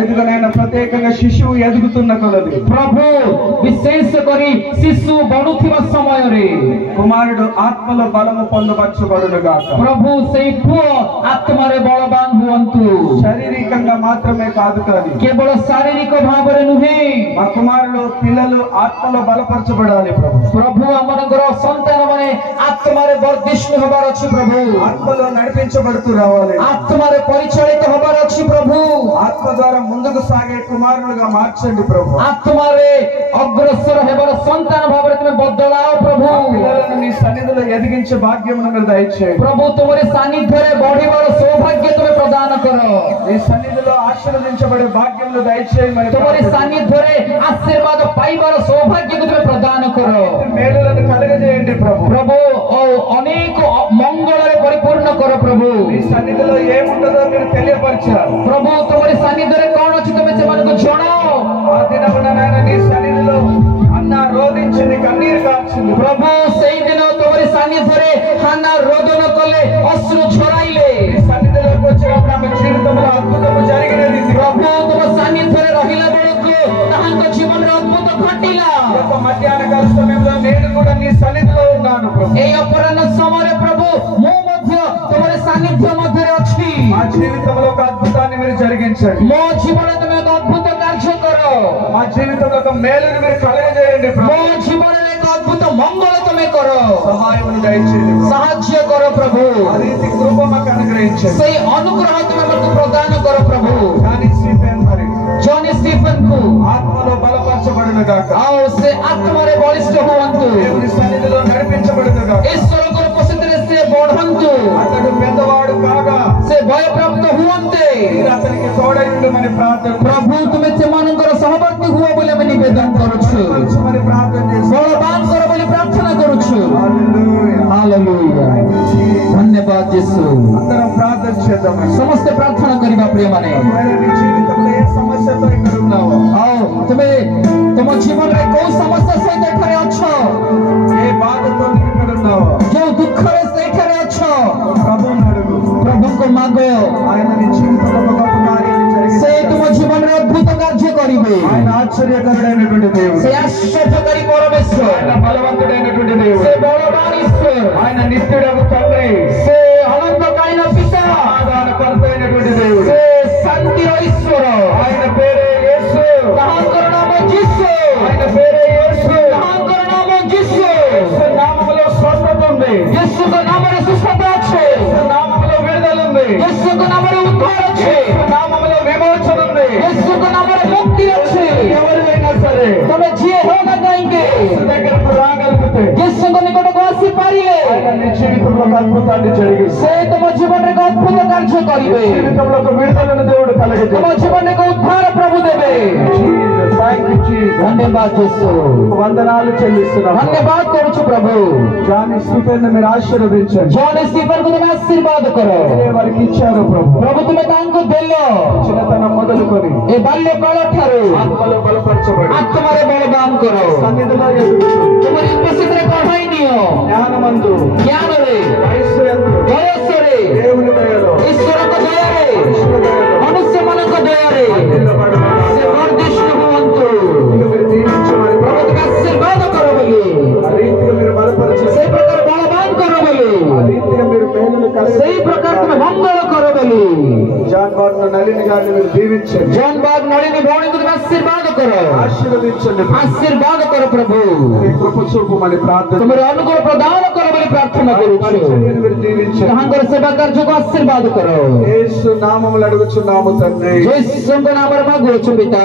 ఇదిగో నేను ప్రత్యేకంగా శిశువు ఎదుగుతున్న కొలది ପ୍ରଭୁ ବିଶେଷ କରି ଶିଶୁ ବଢୁଥିବା ସମୟରେ కుమారుడు ఆత్మలో బలము పొందుపరచబడును గాక ପ୍ରଭୁ ସେଇ ପୁଅ ଆତ୍ମାରେ ବଳବାନ ହୁଅନ୍ତୁ శారీరకంగా మాత్రమే కాదు కానీ କେବଳ ଶାରୀରିକ ଭାବରେ ନୁହେଁ మా కుమారులు పిల్లలు ఆత్మలో బలపరచబడాలి ప్రభు ପ୍ରଭୁ ଆମମାନଙ୍କର ସନ୍ତାନ ମାନେ ଆତ୍ମାରେ ବର୍ଦ୍ଧିଷ୍ଣୁ ହେବାର ଅଛି ପ୍ରଭୁ ఆత్మలో నడిపించబడుతూ రావాలి ଆତ୍ମାରେ ପରିଚାଳିତ ହେବାର ଅଛି ପ୍ରଭୁ ఆత్మ ద్వారా ముందుకు సాగే కుమారులుగా మార్చండి ప్రభు ଆତ୍ମାରେ ଅଗ୍ରସର ହେବାର ସନ୍ତାନ ଭାବରେ ତୁମେ ବଦଳାଅ ପ୍ରଭୁ పిల్లలను నీ సన్నిధిలో ఎదిగించే భాగ్యమును మీరు దయచేయండి ପ୍ରଭୁ ତୁମରି ସାନ୍ନିଧ୍ୟରେ ବଢିବାର ସୌଭାଗ୍ୟ ତୁମେ ପ୍ରଦାନ କର నీ సన్నిధిలో ఆశీర్వదించబడే భాగ్యమును దయచేయమని ତୁମରି ସାନ୍ନିଧ୍ୟରେ ଆଶୀର୍ବାଦ ପାଇବାର ସୌଭାଗ୍ୟକୁ ତୁମେ ପ୍ରଦାନ କର మేలులను కలగజేయండి ప్రభు ପ୍ରଭୁ ଅନେକ ମଙ୍ଗଳରେ ପରିପୂର୍ଣ୍ଣ କର ପ୍ରଭୁ నీ సన్నిధిలో ఏముంటుందో మీరు తెలియపరిచారు ପ୍ରଭୁ ତୁମରି ସାନ୍ନିଧ୍ୟରେ କଣ ଅଛି ତୁମେ ସେମାନଙ୍କୁ ଜଣାଅ ఆ దినమున నాయన నీ సన్నిధిలో అన్న రోధించింది కన్నీరు కార్చింది ପ୍ରଭୁ ସେଇଦିନ ତୁମରି ସାନ୍ନିଧ୍ୟରେ ହାନା ରୋଦନ କଲେ ଅଶ୍ରୁ ଝରାଇଲେ నీ సన్నిధిలోకి వచ్చినప్పుడు ఆమె జీవితంలో అద్భుతము జరిగినది ପ୍ରଭୁ ତୁମ ସାନ୍ନିଧ୍ୟରେ ରହିଲା ବେଳକୁ ତାହାଙ୍କ ଜୀବନରେ ଅଦ୍ଭୁତ ଘଟିଲା యొక్క మధ్యాహ్న కాల సమయంలో నేను కూడా నీ సన్నిధిలో ఉన్నాను ప్రభు এই ଅପରାହ୍ନ ସମୟରେ ପ୍ରଭୁ ମୁଁ ମଧ୍ୟ ତୁମର ସାନ୍ନିଧ୍ୟ ମଧ୍ୟରେ ଅଛି మా జీవితంలో ఒక అద్భుతాన్ని మీరు జరిగించండి ମୋ ଜୀବନରେ ତୁମେ ଏକ ଅଦ୍ଭୁତ କାର୍ଯ୍ୟ କର మా జీవితంలో ఒక మేలుని మీరు కలగజేయండి ମୋ ప్రభు ଜୀବନରେ ଏକ ଅଦ୍ଭୁତ ମଙ୍ଗଳ ତୁମେ କର సహాయమును దయచేయండి ప్రభు. ସାହାଯ୍ୟ କର ପ୍ରଭୁ ఆ రీతి కృప మాకు అనుగ్రహించండి ସେଇ ଅନୁଗ୍ରହ ତୁମେ ମୋତେ ପ୍ରଦାନ କର ପ୍ରଭୁ కానీ స్టీఫెన్ మరి ଜନି ଷ୍ଟିଫେନ୍କୁ ఆత్మలో బలపరచబడును గాక ଆଉ ସେ ଆତ୍ମାରେ ବଳିଷ୍ଠ ହୁଅନ୍ତୁ దేవుని సన్నిధిలో నడిపించబడును గాక ଯୀଶୁ అందరం ప్రార్థన చేద్దామండి. ସମସ୍ତେ ପ୍ରାର୍ଥନା କରିବା ପ୍ରିୟମାନେ। ఒకవేళ నీ జీవితంలో ఏ సమస్యతో ఇక్కడ ఉన్నావో, ଆଉ ତୁମେ ତୁମ ଜୀବନରେ କୋଉ ସମସ୍ୟା ସହିତ ଏଠାରେ ଅଛ, ఏ బాధతో నువ్వు ఇక్కడ ఉన్నావో, ଯୋଉ ଦୁଃଖରେ ସେଇଠାରେ ଅଛ, ప్రభువుని అడుగు. ପ୍ରଭୁଙ୍କୁ ମାଗ। ఆయన నీ జీవితంలో ఒక గొప్ప కార్యాన్ని ସେ జరిగిస్తాడు. ତୁମ ଜୀବନରେ ଅଦ୍ଭୁତ କାର୍ଯ୍ୟ କରିବେ। ఆయన ఆశ్చర్యకరుడైనటువంటి దేవుడు. ସେ ଆଶ୍ଚର୍ଯ୍ୟକାରୀ ପରମେଶ୍ୱର, ఆయన బలవంతుడైనటువంటి దేవుడు. ସେ ବଳବାନ ଈଶ୍ୱର, ఆయన నిత్యుడగు తండ్రి. ସେ ଅନନ୍ତକାଳୀନ ପିତା, సమాధానకర్త అయినటువంటి దేవుడు. ସେ ଶାନ୍ତିର ଈଶ୍ୱର। ఆయన పేరే యేసు. ତାହାଙ୍କର ନାମ ଯୀଶୁ, ఆయన పేరే యేసు. ତାହାଙ୍କର ନାମ ଯୀଶୁ। యేసు నామములో స్వస్థత ఉంది. ଯୀଶୁଙ୍କ ନାମରେ ସୁସ୍ଥତା ଅଛି, యేసు నామములో విడుదల ఉంది. ଯୀଶୁଙ୍କ ନାମରେ ଉଦ୍ଧାର ଅଛି, యేసు నామములో విమోచన ఉంది. ଯୀଶୁଙ୍କ ନାମରେ ମୁକ୍ତି ଅଛି। ఎవరిదైనా సరే ତମେ ଯିଏ ହଉ ନା କାହିଁକି యేసు దగ్గరకు రాగలిగితే ଯୀଶୁଙ୍କ ନିକଟକୁ ଆସିପାରିଲେ ఆయన నీ జీవితంలో ఒక అద్భుతాన్ని జరిగిస్తాడు. ସେ ତମ ଜୀବନରେ ଏକ ଅଦ୍ଭୁତ କାର୍ଯ୍ୟ କରିବେ। జీవితంలో ఒక విడుదలను దేవుడు ତମ కలిగిస్తాడు. ଜୀବନରେ ଏକ ଉଦ୍ଧାର ପ୍ରଭୁ ଦେବେ। Jesus, thank you Jesus. ଧନ୍ୟବାଦ ଯୀଶୁ, వందనాలు చెల్లిస్తున్నాం. ଧନ୍ୟବାଦ କରୁଛୁ ପ୍ରଭୁ। జాని స్థుతిని మీరు ఆశీర్వదించండి. ଜଣେ ଷ୍ଟିଫେନକୁ ତୁମେ ଆଶୀର୍ବାଦ କର ఏ వారికి ఇచ్చారు ప్రభు. ପ୍ରଭୁ, ତୁମେ ତାଙ୍କୁ ଦେଲ చిన్నతనం మొదలుకొని ଏ ବାଲ୍ୟକାଳ ଠାରୁ ఆత్మలో బలపరచబడి ଆତ୍ମାରେ ବଳଦାନ କର। సన్నిధిలో ఎదుగుతూ ତୁମର ଉପସ୍ଥିତିରେ କଢ଼ାଇ ନିଅ, జ్ఞానమందు ଜ୍ଞାନରେ, వయస్సు ఎందు ବୟସରେ, దేవుని దయలో ଈଶ୍ୱରଙ୍କ ଦୟାରେ, మనుషుల దయలో ମନୁଷ୍ୟମାନଙ୍କ ଦୟାରେ నిలబడమని ସେ ବର୍ଦ୍ଧିଷ୍ଣୁ ହୁଅନ୍ତୁ। మీరు దీవించమని ପ୍ରଭୁ ତୁମେ ଆଶୀର୍ବାଦ କର ବୋଲି, ఆ రీతిగా మీరు బలపరచండి. ସେଇ ପ୍ରକାର ବଳବାନ କର ବୋଲି, ఆ రీతిగా మీరు మేలును కలిగి ସେଇ ପ୍ରକାର ତୁମେ ମଙ୍ଗଳ କର ବୋଲି। జాన్ బాబు నలిని గారిని మీరు దీవించండి. ଜନ୍ ବାଗ ନଳିନୀ ଭଉଣୀଙ୍କୁ ତୁମେ ଆଶୀର୍ବାଦ କର, ఆశీర్వదించండి. ଆଶୀର୍ବାଦ କର ପ୍ରଭୁ। మీ కృప చూపమని ప్రార్థన. ତୁମର ଅନୁକୂଳ ପ୍ରଦାନ କର ବୋଲି ପ୍ରାର୍ଥନା କରୁଛୁ। పరిచర్యను మీరు దీవించండి. ତାହାଙ୍କର ସେବା କାର୍ଯ୍ୟକୁ ଆଶୀର୍ବାଦ କର। యేసు నామములు అడుగుచున్నాము తండ్రి. ଯୀଶୁଙ୍କ ନାମରେ ମାଗୁଅଛୁ ପିତା।